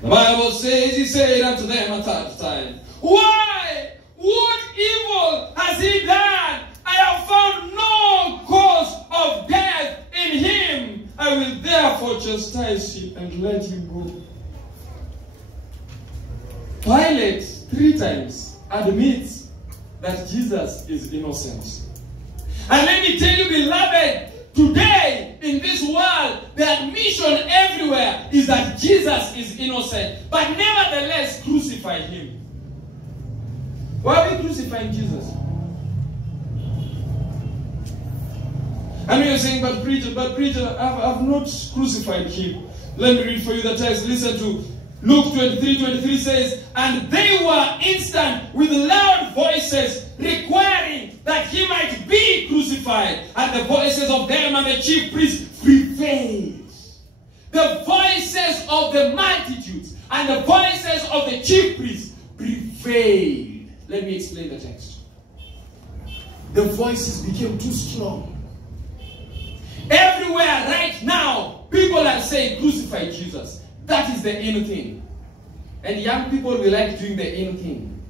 The Bible says, he said unto them a third time, why? What evil has he done? I have found no cause of death in him. I will therefore chastise him and let him go. Pilate 3 times admits that Jesus is innocent. And let me tell you, beloved, today, in this world, the admission everywhere is that Jesus is innocent. But nevertheless, crucify him. Why are we crucifying Jesus? And you're saying, but preacher, I've not crucified him. Let me read for you the text. Listen to Luke 23:23 says, and they were instant with loud voices requiring that he might be crucified. And the voices of them and the chief priests prevailed. The voices of the multitudes and the voices of the chief priests prevailed. Let me explain the text. The voices became too strong. Everywhere right now, people are saying, crucify Jesus. That is the in thing. And young people will like doing the in thing.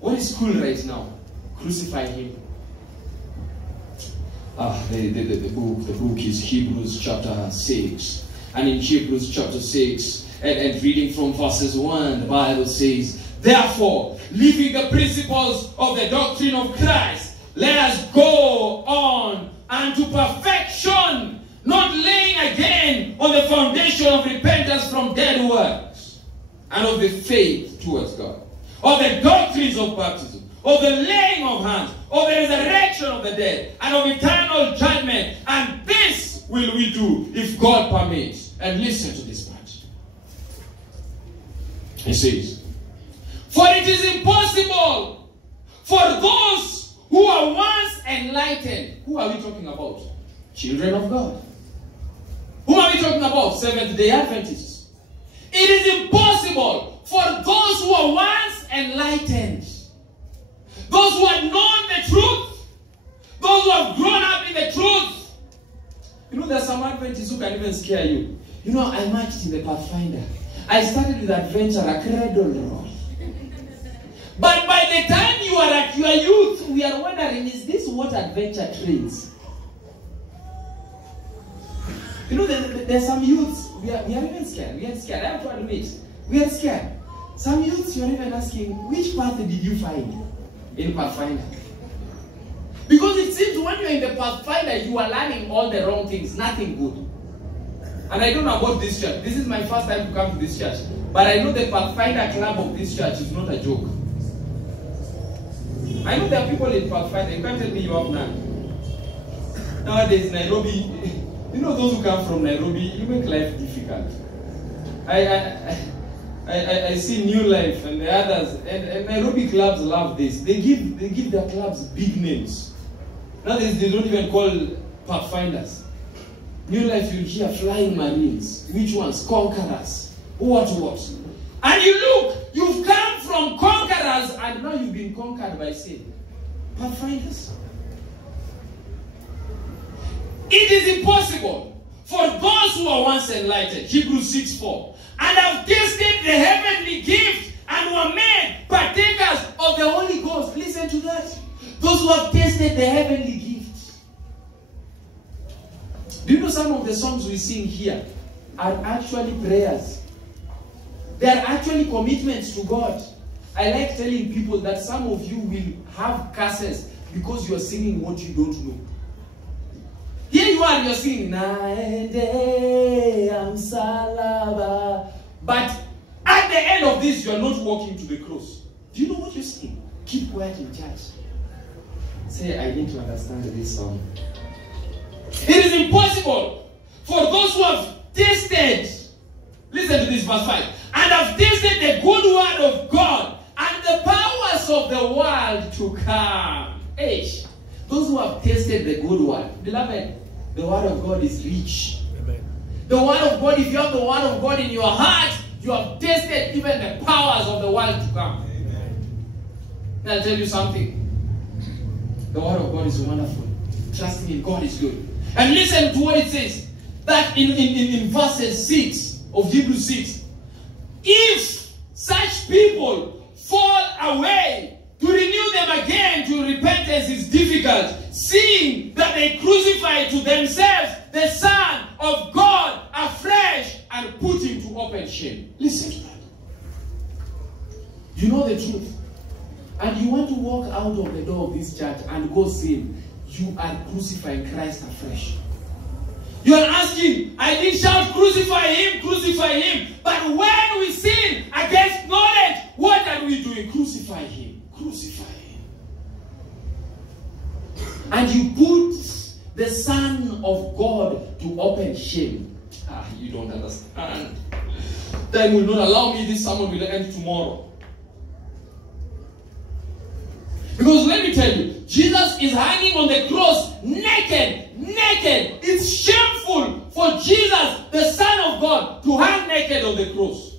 What is cool right now? Crucify him. The book is Hebrews chapter 6. And in Hebrews chapter 6, and reading from verses 1, the Bible says, therefore, leaving the principles of the doctrine of Christ, let us go on unto perfection, not laying again on the foundation of repentance from dead works, and of the faith towards God, of the doctrines of baptism, of the laying of hands, of the resurrection of the dead, and of eternal judgment. And this will we do if God permits. And listen to this part. He says, for it is impossible for those who are once enlightened. Who are we talking about? Children of God. Who are we talking about? Seventh-day Adventists. It is impossible for those who are once enlightened, those who have known the truth, those who have grown up in the truth. You know, there are some Adventists who can even scare you. You know, I marched in the Pathfinder. I started with adventure, a cradle roll. But by the time you are at your youth, we are wondering, is this what adventure trains? You know, there's some youths, we are even scared. We are scared. I have to admit, we are scared. Some youths, you are even asking, which path did you find in Pathfinder? Because it seems when you are in the Pathfinder, you are learning all the wrong things, nothing good. And I don't know about this church. This is my first time to come to this church. But I know the Pathfinder club of this church is not a joke. I know there are people in Pathfinder. You can't tell me you have none. Nowadays, Nairobi, you know those who come from Nairobi, you make life difficult. I see New Life and the others, and Nairobi clubs love this. They give their clubs big names. Nowadays, they don't even call Pathfinders. New Life, you hear Flying Marines. Which ones? Conquerors. What? And you look, you've come from conquerors and now you've been conquered by sin. Pathfinders. It is impossible for those who are once enlightened, Hebrews 6:4, and have tasted the heavenly gift and were made partakers of the Holy Ghost. Listen to that. Those who have tasted the heavenly gift. Do you know some of the songs we sing here are actually prayers? They are actually commitments to God. I like telling people that some of you will have curses because you are singing what you don't know. Here you are, you're singing, Naende Amsalaba. But at the end of this, you are not walking to the cross. Do you know what you're singing? Keep quiet in church. Say, I need to understand this song. It is impossible for those who have tasted, listen to this verse 5, and have tasted the good word of God and the powers of the world to come. Hey, those who have tasted the good word. Beloved, the word of God is rich. Amen. The word of God, if you have the word of God in your heart, you have tasted even the powers of the world to come. Amen. Now I'll tell you something. The word of God is wonderful. Trust me, God is good. And listen to what it says. That in verses 6 of Hebrews 6. If such people fall away, to renew them again to repentance is difficult, seeing that they crucify to themselves the Son of God afresh and put him to open shame. Listen to that. You know the truth. And you want to walk out of the door of this church and go sin. You are crucifying Christ afresh. You are asking, I didn't shout, crucify him. But when we sin against knowledge, what are we doing? Crucify him. Crucify him. And you put the Son of God to open shame. You don't understand. Time will not allow me. This sermon will end tomorrow. Because let me tell you, Jesus is hanging on the cross naked. It's shameful for Jesus, the Son of God, to hang naked on the cross.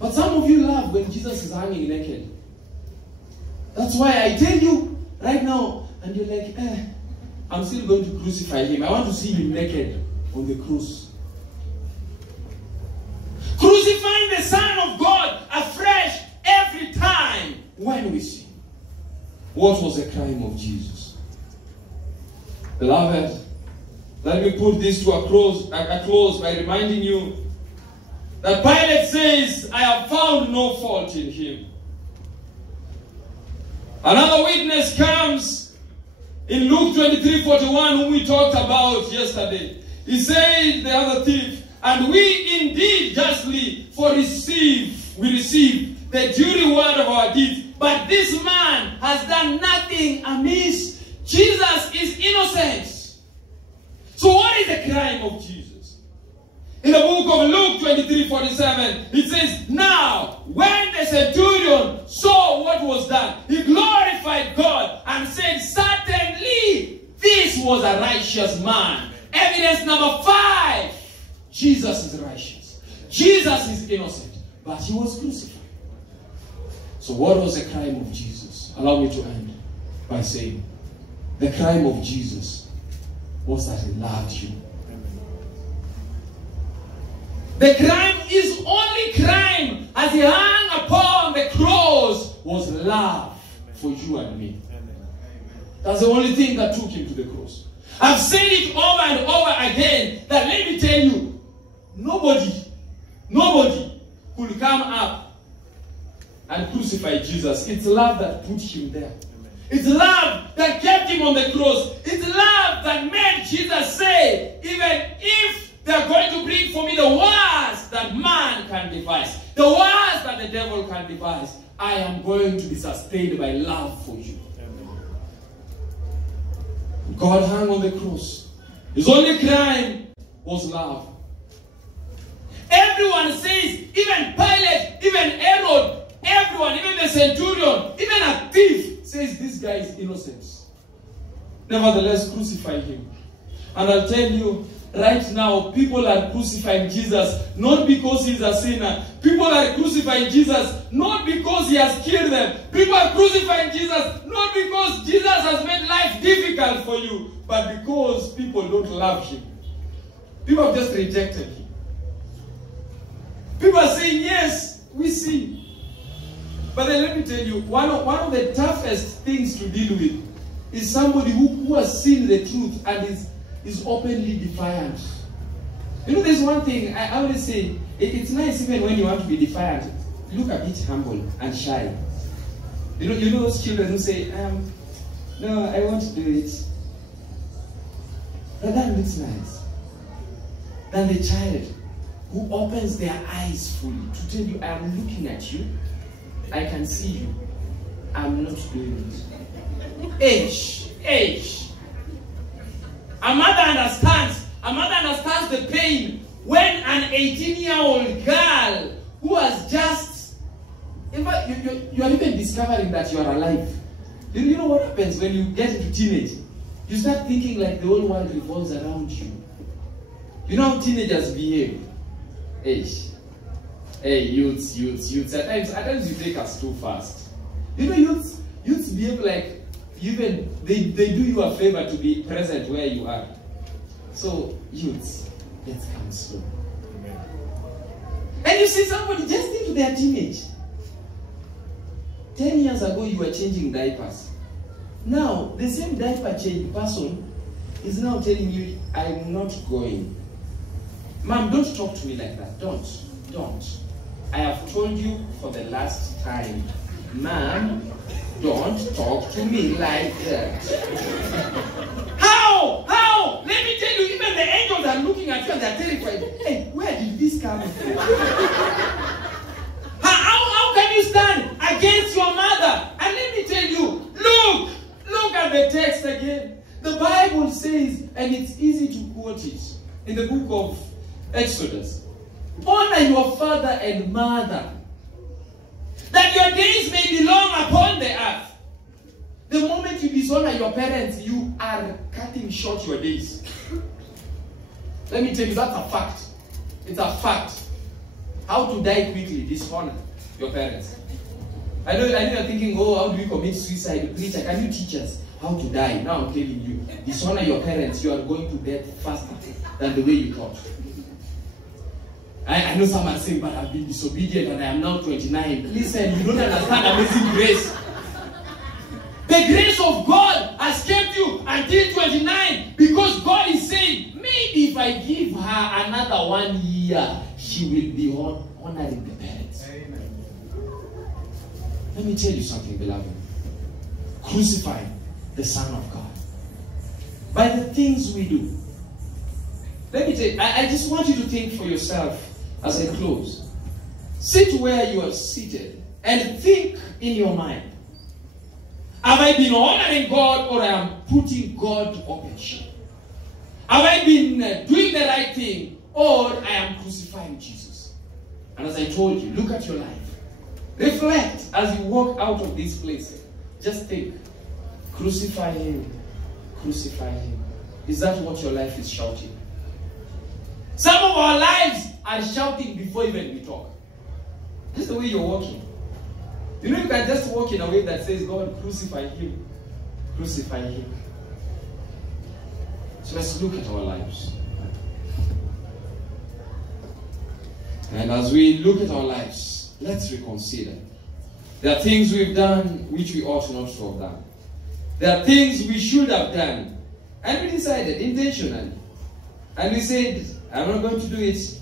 But some of you love when Jesus is hanging naked. That's why I tell you right now, and you're like, I'm still going to crucify him. I want to see him naked on the cross. Crucifying the Son of God afresh every time when we sin. What was the crime of Jesus? Beloved, let me put this to a close by reminding you that Pilate says, I have found no fault in him. Another witness comes in Luke 23:41, whom we talked about yesterday. He said, the other thief, and we indeed justly we receive the due reward of our deeds. but this man has done nothing amiss. Jesus is innocent. So what is the crime of Jesus? In the book of Luke 23:47, it says, now, when the centurion saw what was done, he glorified God and said, certainly, this was a righteous man. Evidence number 5, Jesus is righteous. Jesus is innocent, but he was crucified. So what was the crime of Jesus? Allow me to end by saying, the crime of Jesus was that he loved you. The crime, his only crime as he hung upon the cross was love for you and me. That's the only thing that took him to the cross. I've said it over and over again that, let me tell you, nobody could come up and crucify Jesus. It's love that put him there. It's love that kept him on the cross. It's love that made Jesus say, even if they are going to bring for me the worst that man can devise, the worst that the devil can devise, I am going to be sustained by love for you. God hung on the cross. His only crime was love. Everyone says, even Pilate, even Herod, everyone, even the centurion, even a thief says this guy is innocent. Nevertheless, crucify him. And I'll tell you, right now, people are crucifying Jesus not because he's a sinner. People are crucifying Jesus not because he has killed them. People are crucifying Jesus not because Jesus has made life difficult for you, but because people don't love him. People have just rejected him. People are saying, yes, we see. But then let me tell you, one of the toughest things to deal with is somebody who has seen the truth and is openly defiant. You know, there's one thing I always say, it's nice even when you want to be defiant, look a bit humble and shy. You know those children who say, no, I won't do it. But that looks nice. Than the child who opens their eyes fully to tell you, I am looking at you, I can see you, I'm not doing it. Age. A mother understands the pain when an 18-year-old girl who has just, in fact, you are even discovering that you are alive. You know what happens when you get into teenage? You start thinking like the whole world revolves around you. You know how teenagers behave? Hey, youths. At times you take us too fast. You know, youths behave like even they do you a favor to be present where you are. So, youths, let's come slow. And you see somebody just into their teenage. 10 years ago, you were changing diapers. Now, the same diaper change person is now telling you, I'm not going. Mom, don't talk to me like that. Don't. I have told you for the last time. Mom, don't talk to me like that. How? Let me tell you, even the angels are looking at you and they're terrified. Hey, where did this come from? How can you stand against your mother? And let me tell you, look at the text again. The Bible says, and it's easy to quote it, in the book of Exodus, honor your father and mother, that your days may be long upon the earth. The moment you dishonor your parents, you are cutting short your days. Let me tell you, that's a fact. It's a fact. How to die quickly, dishonor your parents. I know you're thinking, oh, how do we commit suicide? Preacher, can you teach us how to die? Now I'm telling you, dishonor your parents, you are going to death faster than the way you thought. I know some are saying, but I've been disobedient and I am now 29. Listen, you don't understand amazing grace. The grace of God has kept you until 29 because God is saying, maybe if I give her another 1 year, she will be honoring the parents. Amen. Let me tell you something, beloved. Crucify the Son of God by the things we do. Let me tell you, I just want you to think for yourself as I close. Sit where you are seated and think in your mind. Have I been honoring God, or I am putting God to opposition? Have I been doing the right thing, or I am crucifying Jesus? And as I told you, look at your life. Reflect as you walk out of this place. Just think, crucify him, crucify him. Is that what your life is shouting? Some of our lives are shouting before even we talk. That's the way you're walking. You know, you can just walk in a way that says, God, crucify him, crucify him. So let's look at our lives. And as we look at our lives, let's reconsider. There are things we've done which we ought not to have done. There are things we should have done. And we decided intentionally. And we said, I'm not going to do it.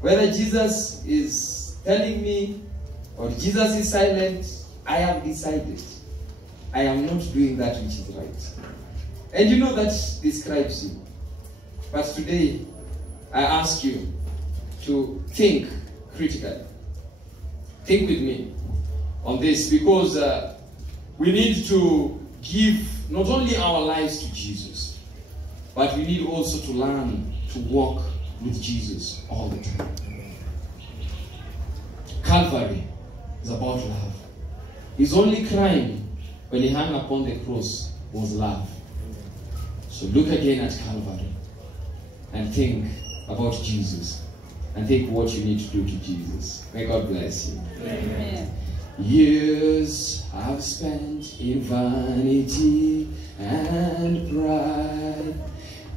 Whether Jesus is telling me or Jesus is silent, I have decided. I am not doing that which is right. And you know that describes you. But today, I ask you to think critically. Think with me on this, because we need to give not only our lives to Jesus, but we need also to learn to walk with Jesus all the time. Calvary is about love. His only crime when he hung upon the cross was love. So look again at Calvary and think about Jesus and think what you need to do to Jesus. May God bless you. Amen. Years I've spent in vanity and pride,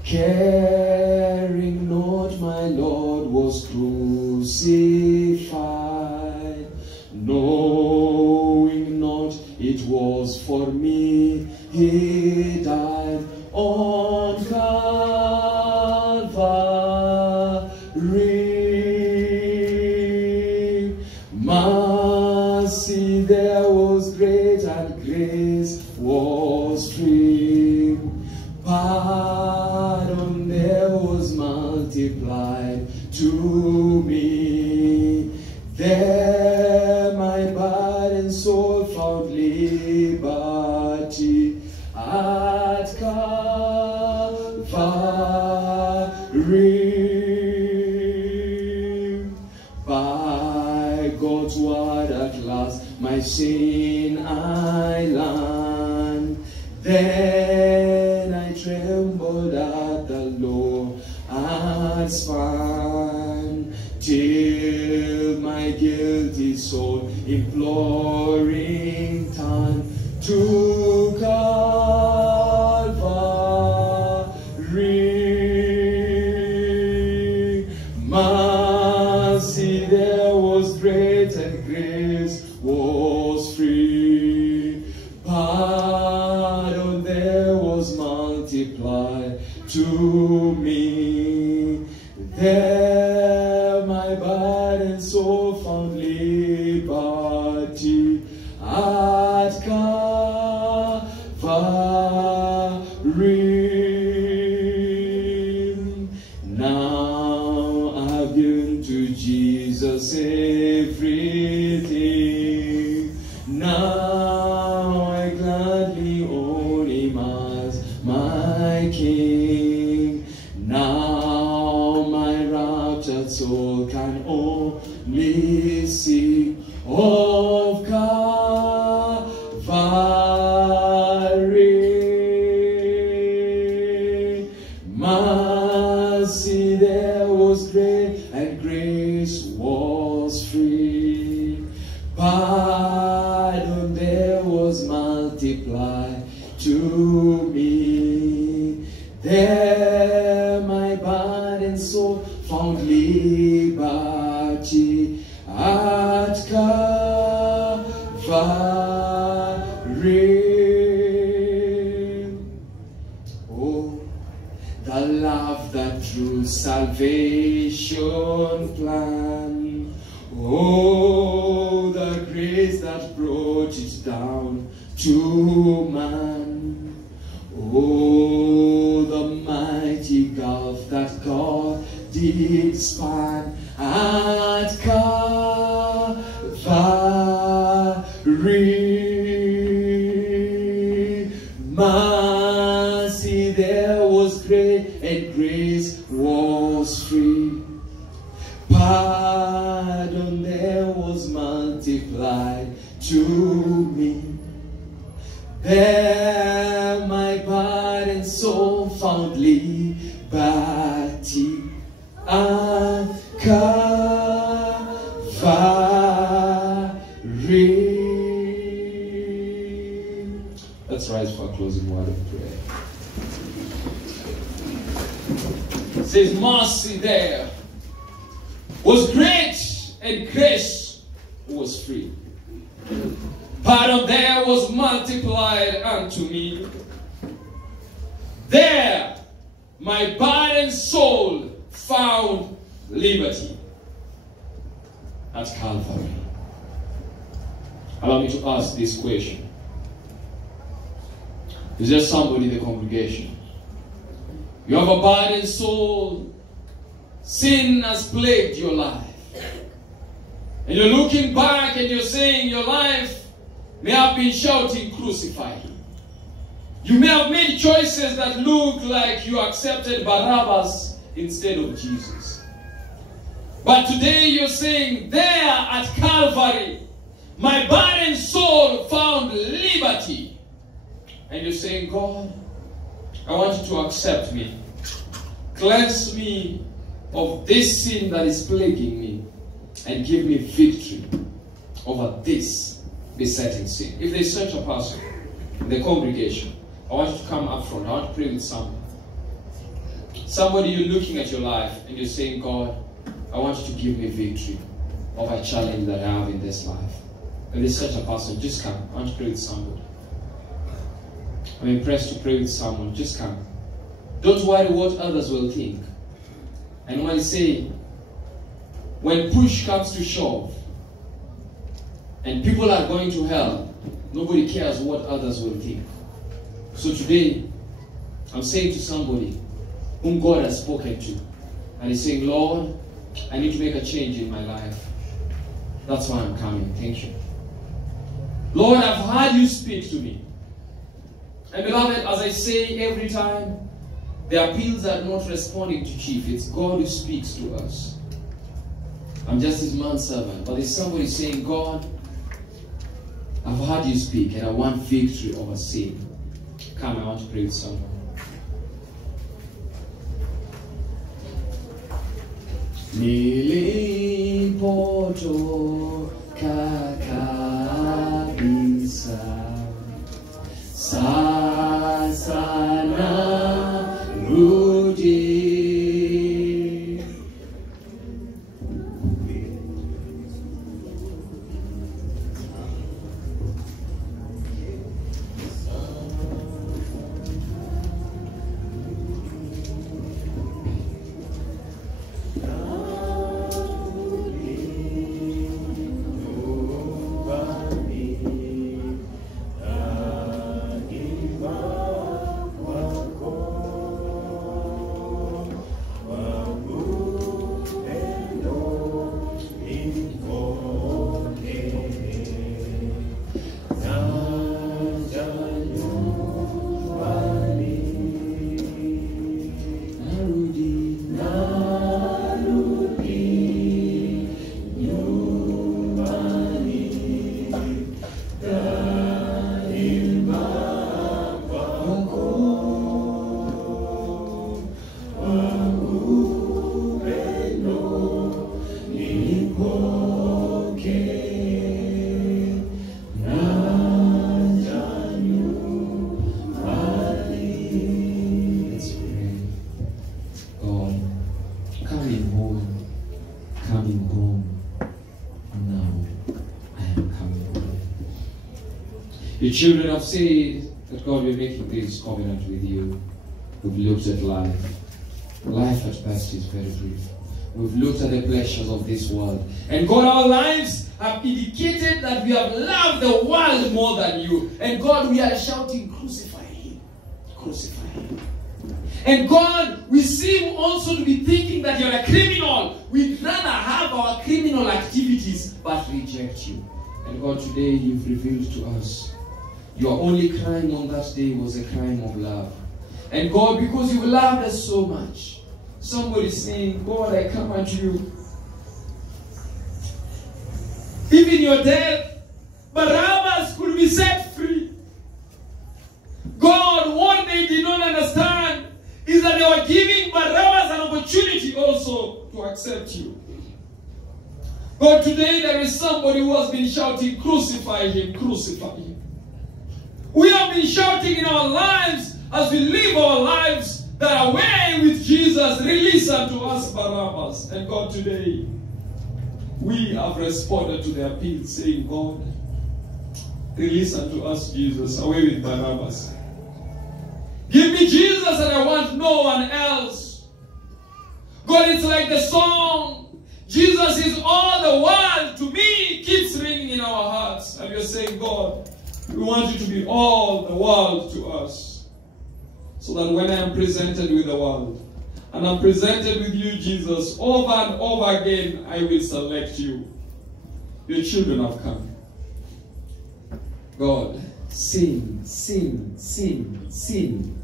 caring not my Lord was crucified, knowing not it was for me he died on Calvary. Mercy there was great and grace was free. Pardon there was multiplied to me. There my burdened soul found liberty at Calvary. By God's word at last my sin I learned. Then I trembled at the Lord's span, till my guilty soul imploring turned to Calvary. Mercy there was great and grace was free. Pardon there was multiplied to me. There my burdened soul found liberty at Calvary. Now I've given to Jesus everything. Now I gladly own him as my King. Now my raptured soul can only sing of Calvary. Mercy there was great and grace was free. Pardon there was multiplied to me. There my burdened soul found liberty at Calvary. Oh, the love that drew salvation plan. Oh, the grace that brought it down to man. Oh, the mighty gulf that God did span at Calvary. great. Mercy there was great, and grace was free. Pardon there was multiplied to me. There my burdened soul found liberty at Calvary. Let's rise for a closing word of prayer. It says, mercy there was great, and grace was free. Pardon there was multiplied unto me. There my burdened soul found liberty at Calvary. Allow me to ask this question. Is there somebody in the congregation? You have a burdened soul. Sin has plagued your life. And you're looking back and you're saying your life may have been shouting, crucify him. You may have made choices that look like you accepted Barabbas instead of Jesus. But today you're saying, there at Calvary, my burdened soul found liberty. And you're saying, God, I want you to accept me. Cleanse me of this sin that is plaguing me, and give me victory over this besetting sin. If there's such a person in the congregation, I want you to come up front. I want to pray with someone. Somebody, you're looking at your life and you're saying, God, I want you to give me victory over a challenge that I have in this life. If there's such a person, just come. I want to pray with somebody. I'm impressed to pray with someone. Just come. Don't worry what others will think. And when I say, when push comes to shove, and people are going to hell, nobody cares what others will think. So today, I'm saying to somebody whom God has spoken to, and he's saying, Lord, I need to make a change in my life. That's why I'm coming. Thank you. Lord, I've heard you speak to me. And beloved, as I say every time, the appeals are not responding to Chief. It's God who speaks to us. I'm just his manservant. But there's somebody saying, God, I've heard you speak and I want victory over sin. Come, I want to pray with someone. Nilipotoka kabisa, sasa narudi. Your children have said that God, we're making this covenant with you. We've looked at life. Life at best is very brief. We've looked at the pleasures of this world. And God, our lives have indicated that we have loved the world more than you. And God, we are shouting, crucify him. Crucify him. And God, we seem also to be thinking that you're a criminal. We'd rather have our criminal activities but reject you. And God, today you've revealed to us your only crime on that day was a crime of love. And God, because you loved us so much, somebody saying, God, I come unto you. Even your death, Barabbas could be set free. God, what they did not understand is that they were giving Barabbas an opportunity also to accept you. God, today there is somebody who has been shouting, crucify him, crucify him. We have been shouting in our lives as we live our lives that away with Jesus, release unto us Barabbas. And God, today we have responded to the appeal saying, God, release unto us Jesus, away with Barabbas. Give me Jesus and I want no one else. God, it's like the song, Jesus is all the world to me, keeps ringing in our hearts. And you're saying, God, we want you to be all the world to us. So that when I am presented with the world, and I'm presented with you, Jesus, over and over again, I will select you. Your children have come. God, sin, sin, sin, sin.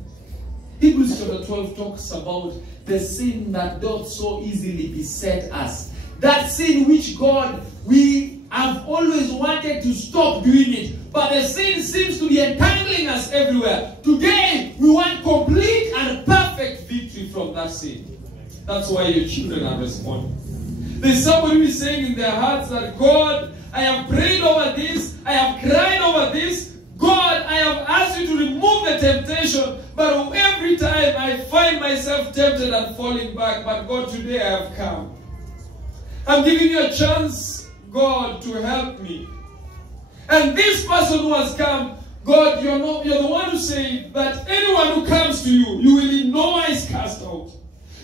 Hebrews chapter 12 talks about the sin that doth so easily beset us. That sin which God, we have always wanted to stop doing it. But the sin seems to be entangling us everywhere. Today, we want complete and perfect victory from that sin. That's why your children are responding. There's somebody who is saying in their hearts that, God, I have prayed over this, I have cried over this. God, I have asked you to remove the temptation, but every time I find myself tempted and falling back. But God, today I have come. I'm giving you a chance, God, to help me. And this person who has come, God, you're the one who said that anyone who comes to you, you will in no wise cast out.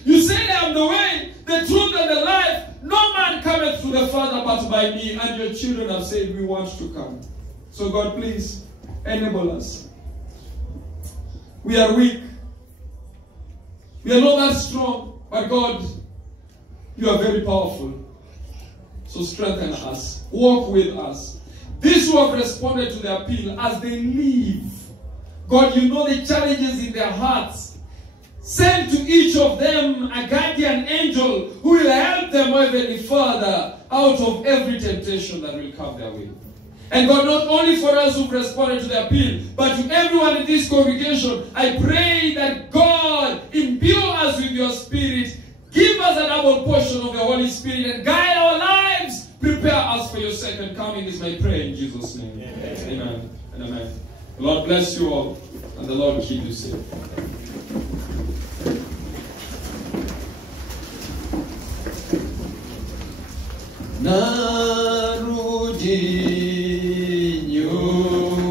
You said, I am the way, the truth, and the life. No man cometh to the Father but by me. And your children have said, we want to come. So God, please, enable us. We are weak. We are not that strong. But God, you are very powerful. So strengthen us. Walk with us. These who have responded to the appeal, as they leave, God, you know the challenges in their hearts. Send to each of them a guardian angel who will help them even further out of every temptation that will come their way. And God, not only for us who've responded to the appeal, but to everyone in this congregation, I pray that God imbue us with your Spirit. Give us a double portion of the Holy Spirit and guide our lives. Prepare us for your second coming is my prayer in Jesus' name. Amen. Amen and amen. The Lord bless you all and the Lord keep you safe. Narudi nyumbani.